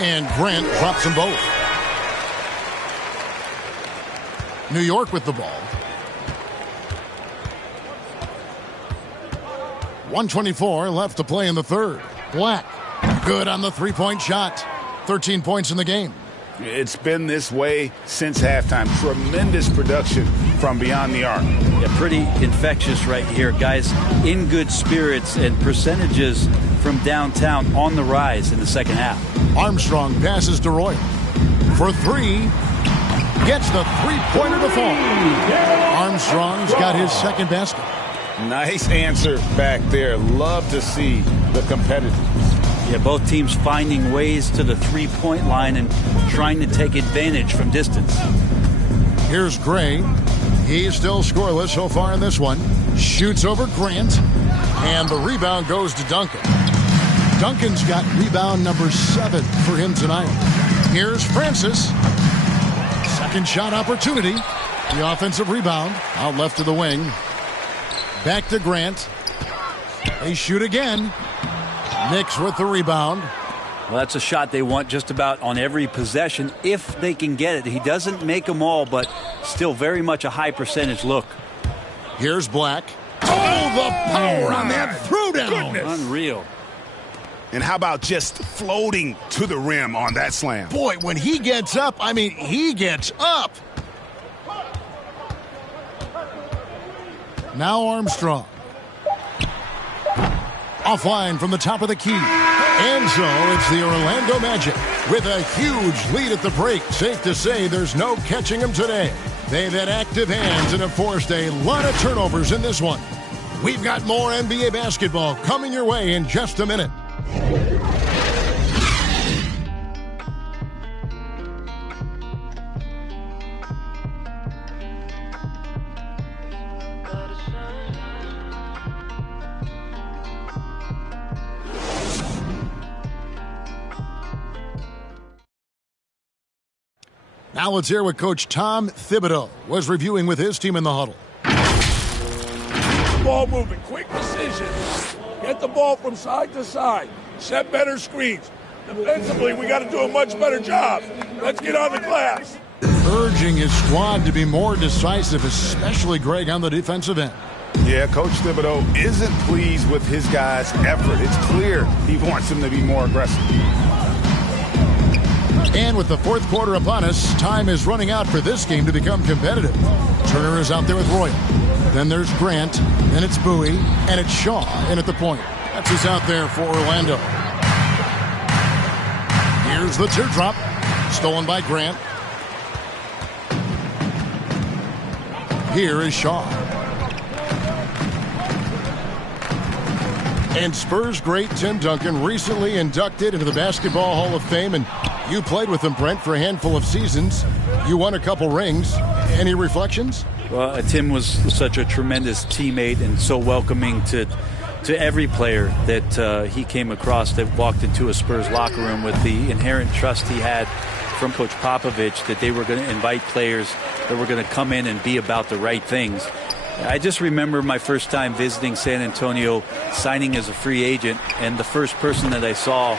And Grant drops them both. New York with the ball. 1:24 left to play in the third. Black, good on the three-point shot. 13 points in the game. It's been this way since halftime. Tremendous production from beyond the arc. Yeah, pretty infectious right here. Guys in good spirits and percentages from downtown on the rise in the second half. Armstrong passes to Roy. For three. Gets the three-pointer to fall. Armstrong's got his second basket. Nice answer back there. Love to see the competitiveness. Yeah, both teams finding ways to the three-point line and trying to take advantage from distance. Here's Gray. He's still scoreless so far in this one. Shoots over Grant. And the rebound goes to Duncan. Duncan's got rebound number 7 for him tonight. Here's Francis. Second shot opportunity. The offensive rebound out left to the wing. Back to Grant. They shoot again. Knicks with the rebound. Well, that's a shot they want just about on every possession if they can get it. He doesn't make them all, but still very much a high percentage look. Here's Black. Oh, the power on that throwdown. Unreal. And how about just floating to the rim on that slam? Boy, when he gets up, I mean, he gets up. Now Armstrong. Offline from the top of the key. And so it's the Orlando Magic with a huge lead at the break. Safe to say there's no catching them today. They've had active hands and have forced a lot of turnovers in this one. We've got more NBA basketball coming your way in just a minute. Now let's hear what Coach Tom Thibodeau was reviewing with his team in the huddle. Ball movement, quick decisions. Get the ball from side to side. Set better screens. Defensively, we got to do a much better job. Let's get on the glass. Urging his squad to be more decisive, especially Greg on the defensive end. Yeah, Coach Thibodeau isn't pleased with his guys' effort. It's clear he wants them to be more aggressive. And with the fourth quarter upon us, time is running out for this game to become competitive. Turner is out there with Royal. Then there's Grant, then it's Bowie, and it's Shaw in at the point. That's who's out there for Orlando. Here's the teardrop, stolen by Grant. Here is Shaw. And Spurs great Tim Duncan recently inducted into the Basketball Hall of Fame, and you played with him, Brent, for a handful of seasons. You won a couple rings. Any reflections? Well, Tim was such a tremendous teammate and so welcoming to every player that he came across that walked into a Spurs locker room with the inherent trust he had from Coach Popovich that they were going to invite players that were going to come in and be about the right things. I just remember my first time visiting San Antonio, signing as a free agent, and the first person that I saw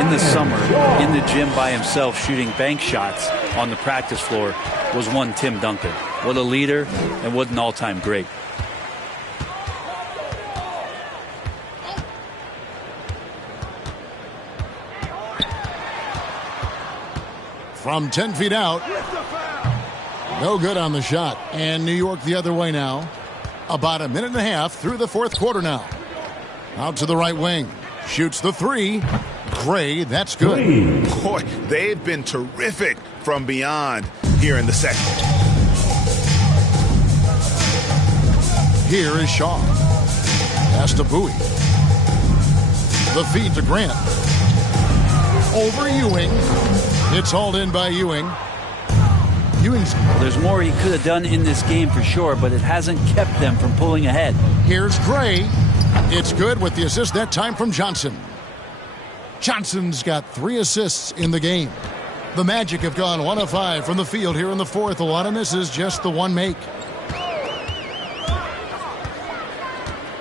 in the summer in the gym by himself shooting bank shots on the practice floor was one Tim Duncan. What a leader and what an all-time great. From 10 feet out. No good on the shot. And New York the other way now. About a minute and a half through the fourth quarter now. Out to the right wing. Shoots the three. Gray, that's good. Boy, they've been terrific from beyond here in the second. Here is Shaw. Pass to Bowie. The feed to Grant. Over Ewing. It's hauled in by Ewing. There's more he could have done in this game for sure, but it hasn't kept them from pulling ahead. Here's Gray. It's good with the assist that time from Johnson. Johnson's got 3 assists in the game. The Magic have gone 1 of 5 from the field here in the fourth. A lot of misses, just the one make.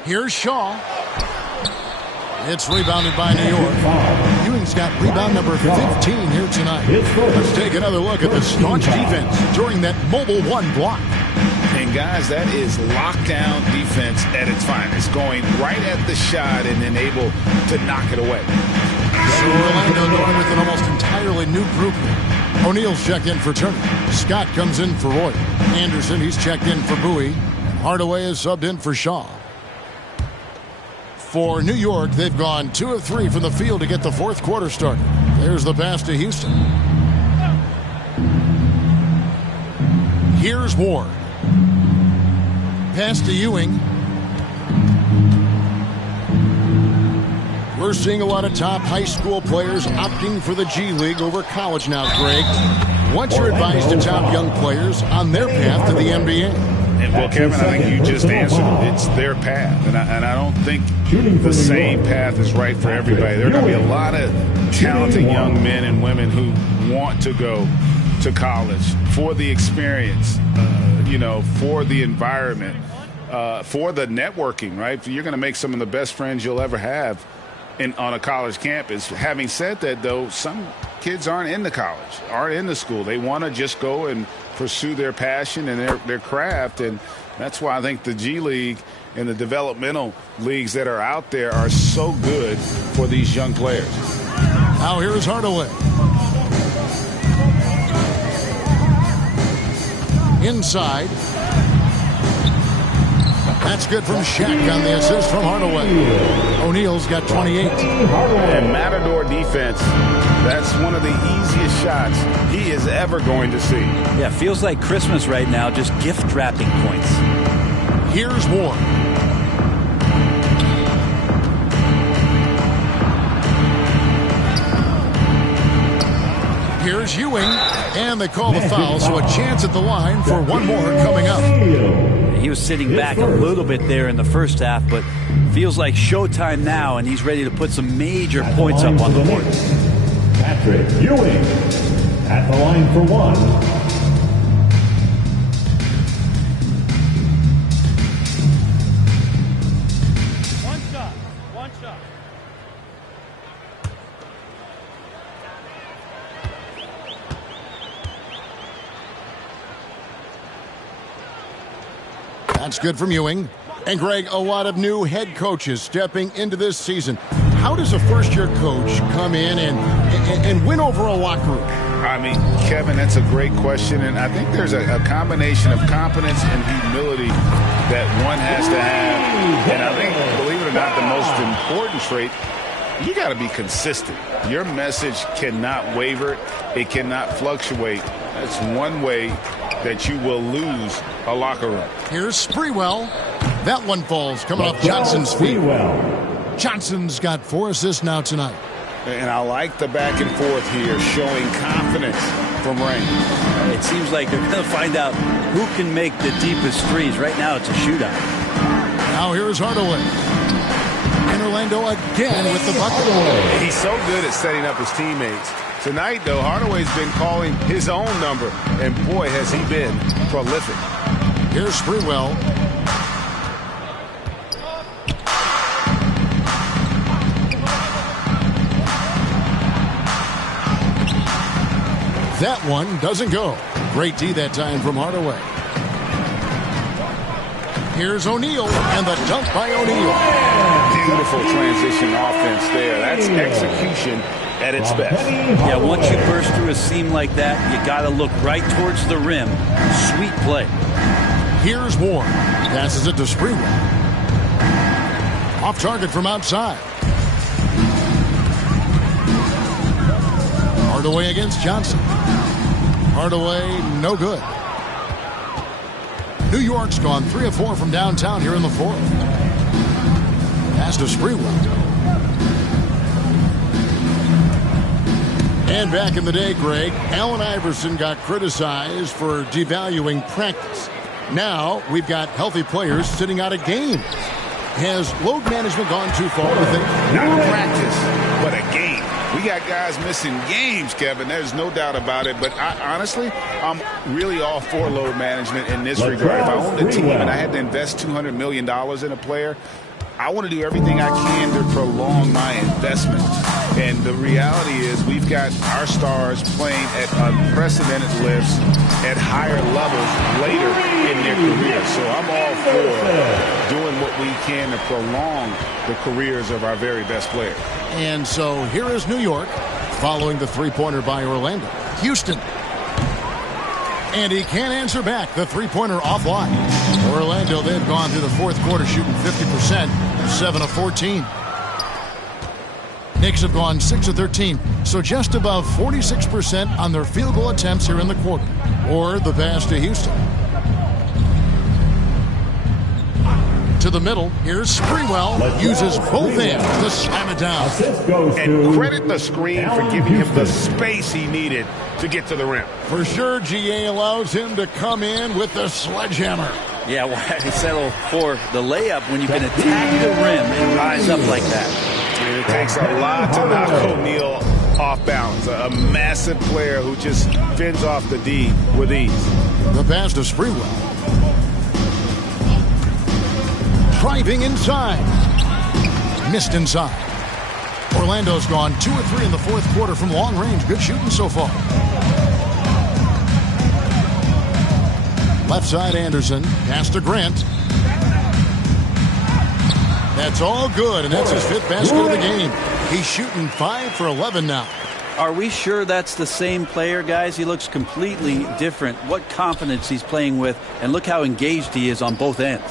Here's Shaw. It's rebounded by New York. Ewing's got rebound number 15 here tonight. Let's take another look at the staunch defense during that mobile one block. And guys, that is lockdown defense at its finest. Going right at the shot and then able to knock it away. So Orlando going with an almost entirely new group here. O'Neal's checked in for Turner. Scott comes in for Roy. Anderson, he's checked in for Bowie. Hardaway is subbed in for Shaw. For New York, they've gone 2 of 3 from the field to get the fourth quarter started. There's the pass to Houston. Here's Ward. Pass to Ewing. We're seeing a lot of top high school players opting for the G League over college now, Greg. What's your advice to top young players on their path to the NBA? And well, Kevin, I think you just answered it. It's their path. And I don't think the same path is right for everybody. There are going to be a lot of talented young men and women who want to go to college for the experience, for the environment, for the networking, right? You're going to make some of the best friends you'll ever have on a college campus. Having said that, though, some kids aren't in the college, aren't in the school. They want to just go and pursue their passion and their craft, and that's why I think the G League and the developmental leagues that are out there are so good for these young players. Now here's Hardaway. Inside. That's good from Shaq on the assist from Hardaway. O'Neal's got 28. And Matador defense, that's one of the easiest shots he is ever going to see. Yeah, feels like Christmas right now, just gift wrapping points. Here's Ward. Here's Ewing, and they call the foul, so a chance at the line for one more coming up. He was sitting back a little bit there in the first half, but feels like showtime now, and he's ready to put some major points up on the board. Patrick Ewing at the line for one. One shot. That's good from Ewing. And Greg, a lot of new head coaches stepping into this season. How does a first-year coach come in and win over a locker room? I mean, Kevin, that's a great question, and I think there's a combination of confidence and humility that one has to have. And I think, believe it or not, the most important trait, you got to be consistent. Your message cannot waver. It cannot fluctuate. That's one way that you will lose a locker room. Here's Sprewell. That one falls coming off Johnson's feet. Johnson's got 4 assists now tonight. And I like the back and forth here, showing confidence from Rain. It seems like they're going to find out who can make the deepest threes. Right now it's a shootout. Now here's Hardaway. And Orlando again with the bucket. He's so good at setting up his teammates. Tonight, though, Hardaway's been calling his own number, and boy, has he been prolific. Here's Sprewell. That one doesn't go. Great D that time from Hardaway. Here's O'Neal, and the dunk by O'Neal. Beautiful transition offense there. That's execution at its best. Yeah, once you burst through a seam like that, you got to look right towards the rim. Sweet play. Here's Warren. Passes it to Sprewell. Off target from outside. Hardaway against Johnson. Hardaway, no good. New York's gone 3 of 4 from downtown here in the fourth. Pass to Sprewell. And back in the day, Greg, Allen Iverson got criticized for devaluing practice. Now we've got healthy players sitting out a game. Has load management gone too far, you think? Not practice, but a game. We got guys missing games, Kevin. There's no doubt about it. But honestly, I'm really all for load management in this regard. If I owned a team and I had to invest $200 million in a player, I want to do everything I can to prolong my investment. And the reality is we've got our stars playing at unprecedented lifts at higher levels later in their careers. So I'm all for doing what we can to prolong the careers of our very best players. And so here is New York following the three-pointer by Orlando. Houston. And he can't answer back. The three-pointer offline. Orlando, they've gone through the fourth quarter shooting 50%, 7 of 14. Knicks have gone 6 of 13, so just above 46% on their field goal attempts here in the quarter. Or the pass to Houston. To the middle, here's Sprewell. Uses both hands to slam it down. And credit the screen for giving him the space he needed to get to the rim. For sure, GA allows him to come in with the sledgehammer. Yeah, why settle for the layup when you can attack the rim and rise up like that? And it takes a lot to knock O'Neal off balance. A massive player who just fends off the D with ease. The pass to Sprewell. Driving inside. Missed inside. Orlando's gone 2 of 3 in the fourth quarter from long range. Good shooting so far. Left side Anderson. Pass to Grant. That's all good, and that's his 5th basket of the game. He's shooting 5 for 11 now. Are we sure that's the same player, guys? He looks completely different. What confidence he's playing with, and look how engaged he is on both ends.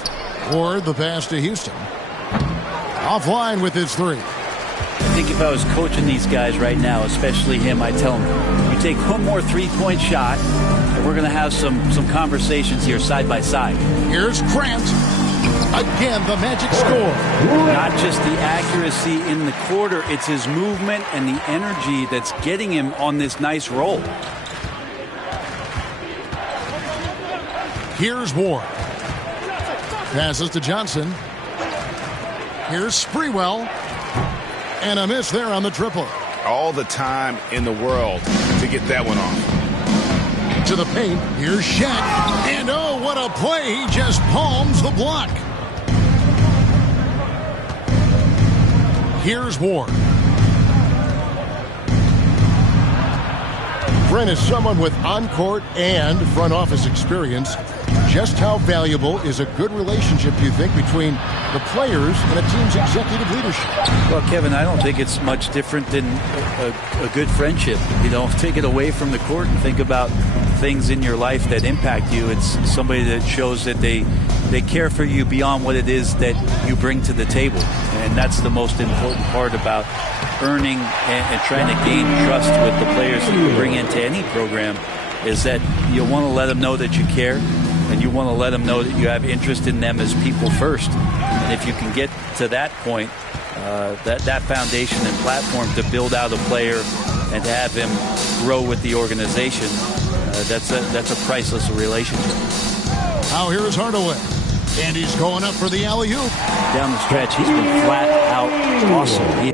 Or the pass to Houston. Offline with his 3. I think if I was coaching these guys right now, especially him, I'd tell him, you take one more three-point shot, and we're going to have some conversations here side by side. Here's Grant. Again, the magic score. Not just the accuracy in the quarter, it's his movement and the energy that's getting him on this nice roll. Here's Ward. Passes to Johnson. Here's Sprewell. And a miss there on the triple. All the time in the world to get that one off. To the paint. Here's Shaq. And oh, what a play. He just palms the block. Here's Ward. Brent is someone with on-court and front office experience. Just how valuable is a good relationship, do you think, between the players and a team's executive leadership? Well, Kevin, I don't think it's much different than a good friendship. You know, take it away from the court and think about things in your life that impact you. It's somebody that shows that they care for you beyond what it is that you bring to the table. And that's the most important part about earning and trying to gain trust with the players that you bring into any program, is that you want to let them know that you care, and you want to let them know that you have interest in them as people first. And if you can get to that point, that foundation and platform to build out a player and to have him grow with the organization, that's a priceless relationship. Now here is Hardaway. And he's going up for the alley-oop. Down the stretch, he's been flat out awesome. He